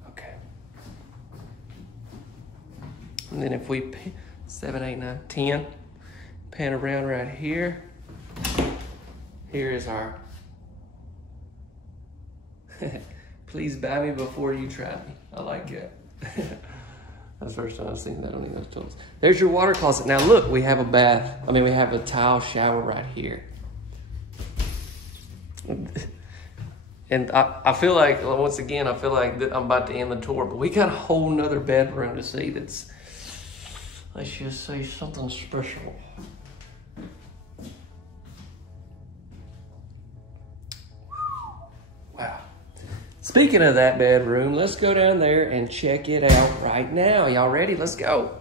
Okay. And then if we 7, 8, 9, 10, pan around right here. Here is our please buy me before you try me. I like it. That's the first time I've seen that on any of those tools. There's your water closet. Now look, we have a bath. I mean, we have a tile shower right here. And I feel like, once again, I feel like I'm about to end the tour, but we got a whole nother bedroom to see that's, let's just say, something special. Wow. Speaking of that bedroom, let's go down there and check it out right now. Y'all ready? Let's go.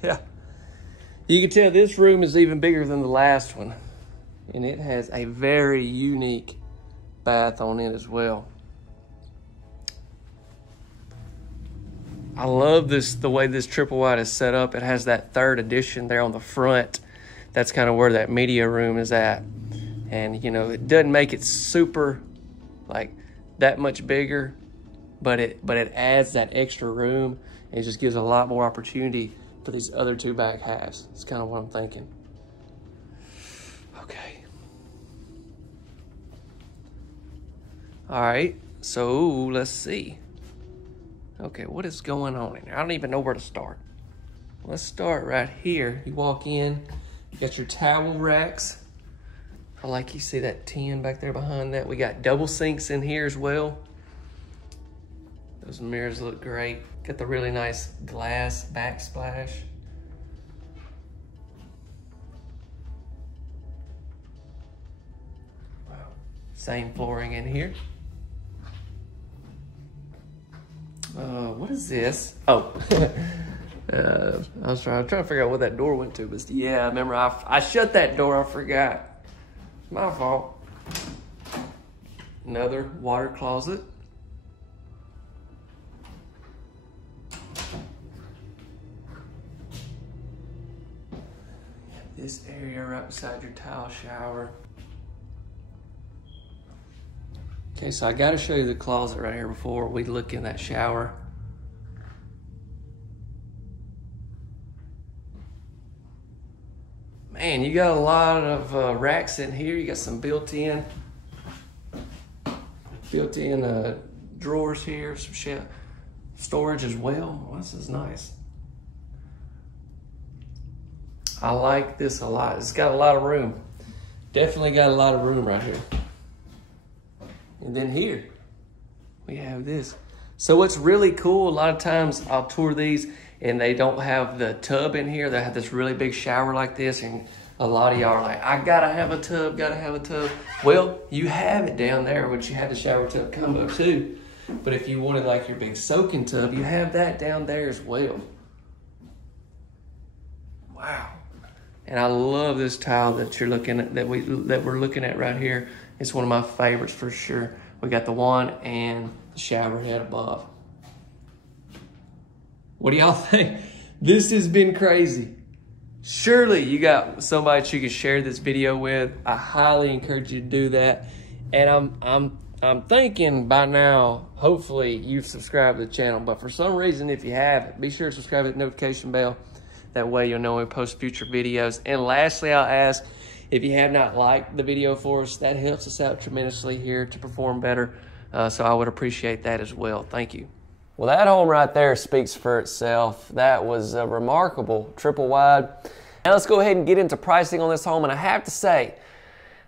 Yeah, you can tell this room is even bigger than the last one, and it has a very unique bath on it as well. I love this, the way this triple wide is set up. It has that 3rd addition there on the front. That's kind of where that media room is at. And you know, it doesn't make it super like that much bigger, but it adds that extra room. It just gives a lot more opportunity for these other two back halves. That's kind of what I'm thinking. Okay. All right, so let's see. Okay, what is going on in here? I don't even know where to start. Let's start right here. You walk in, you got your towel racks. I like you see that tin back there behind that. We got double sinks in here as well. Those mirrors look great. Got the really nice glass backsplash. Wow. Same flooring in here. What is this? Oh, I was trying to figure out what that door went to, but yeah, I remember I shut that door, I forgot. My fault. Another water closet. This area right beside your tile shower. Okay, so I gotta show you the closet right here before we look in that shower. Man, you got a lot of racks in here. You got some built-in drawers here, some storage as well. Well, this is nice. I like this a lot. It's got a lot of room. Definitely got a lot of room right here. And then here, we have this. So what's really cool, a lot of times I'll tour these and they don't have the tub in here. They have this really big shower like this, and a lot of y'all are like, I gotta have a tub, gotta have a tub. Well, you have it down there, but you have the shower tub combo too. But if you wanted like your big soaking tub, you have that down there as well. Wow. And I love this tile that you're looking at, that we're looking at right here. It's one of my favorites for sure. We got the one and the shower head above. What do y'all think? This has been crazy. Surely you got somebody that you can share this video with. I highly encourage you to do that. And I'm thinking by now, hopefully you've subscribed to the channel. But for some reason, if you haven't, be sure to subscribe to the notification bell. That way you'll know when we post future videos. And lastly, I'll ask, if you have not liked the video for us, that helps us out tremendously here to perform better. So I would appreciate that as well. Thank you. Well, that home right there speaks for itself. That was remarkable, triple wide. Now let's go ahead and get into pricing on this home. And I have to say,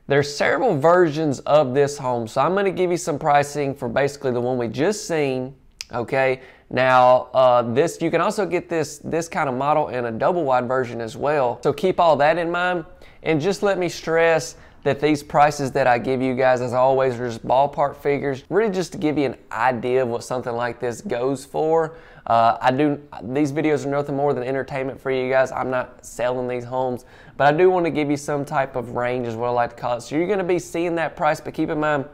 there's several versions of this home. So I'm gonna give you some pricing for basically the one we just seen, okay? Now, you can also get this kind of model in a double wide version as well. So keep all that in mind. And just let me stress that these prices that I give you guys, as always, are just ballpark figures, really just to give you an idea of what something like this goes for. These videos are nothing more than entertainment for you guys. I'm not selling these homes, but I do want to give you some type of range, is what I like to call it. So you're going to be seeing that price, but keep in mind,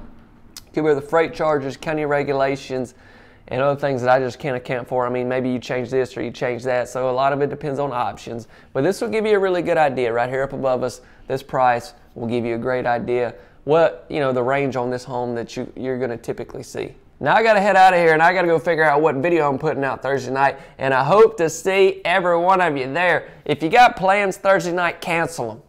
could be the freight charges, county regulations, and other things that I just can't account for. I mean, maybe you change this or you change that, so a lot of it depends on options. But this will give you a really good idea right here up above us. This price will give you a great idea what, you know, the range on this home that you're going to typically see. Now I got to head out of here, and I got to go figure out what video I'm putting out Thursday night, and I hope to see every one of you there. If you got plans Thursday night, cancel them.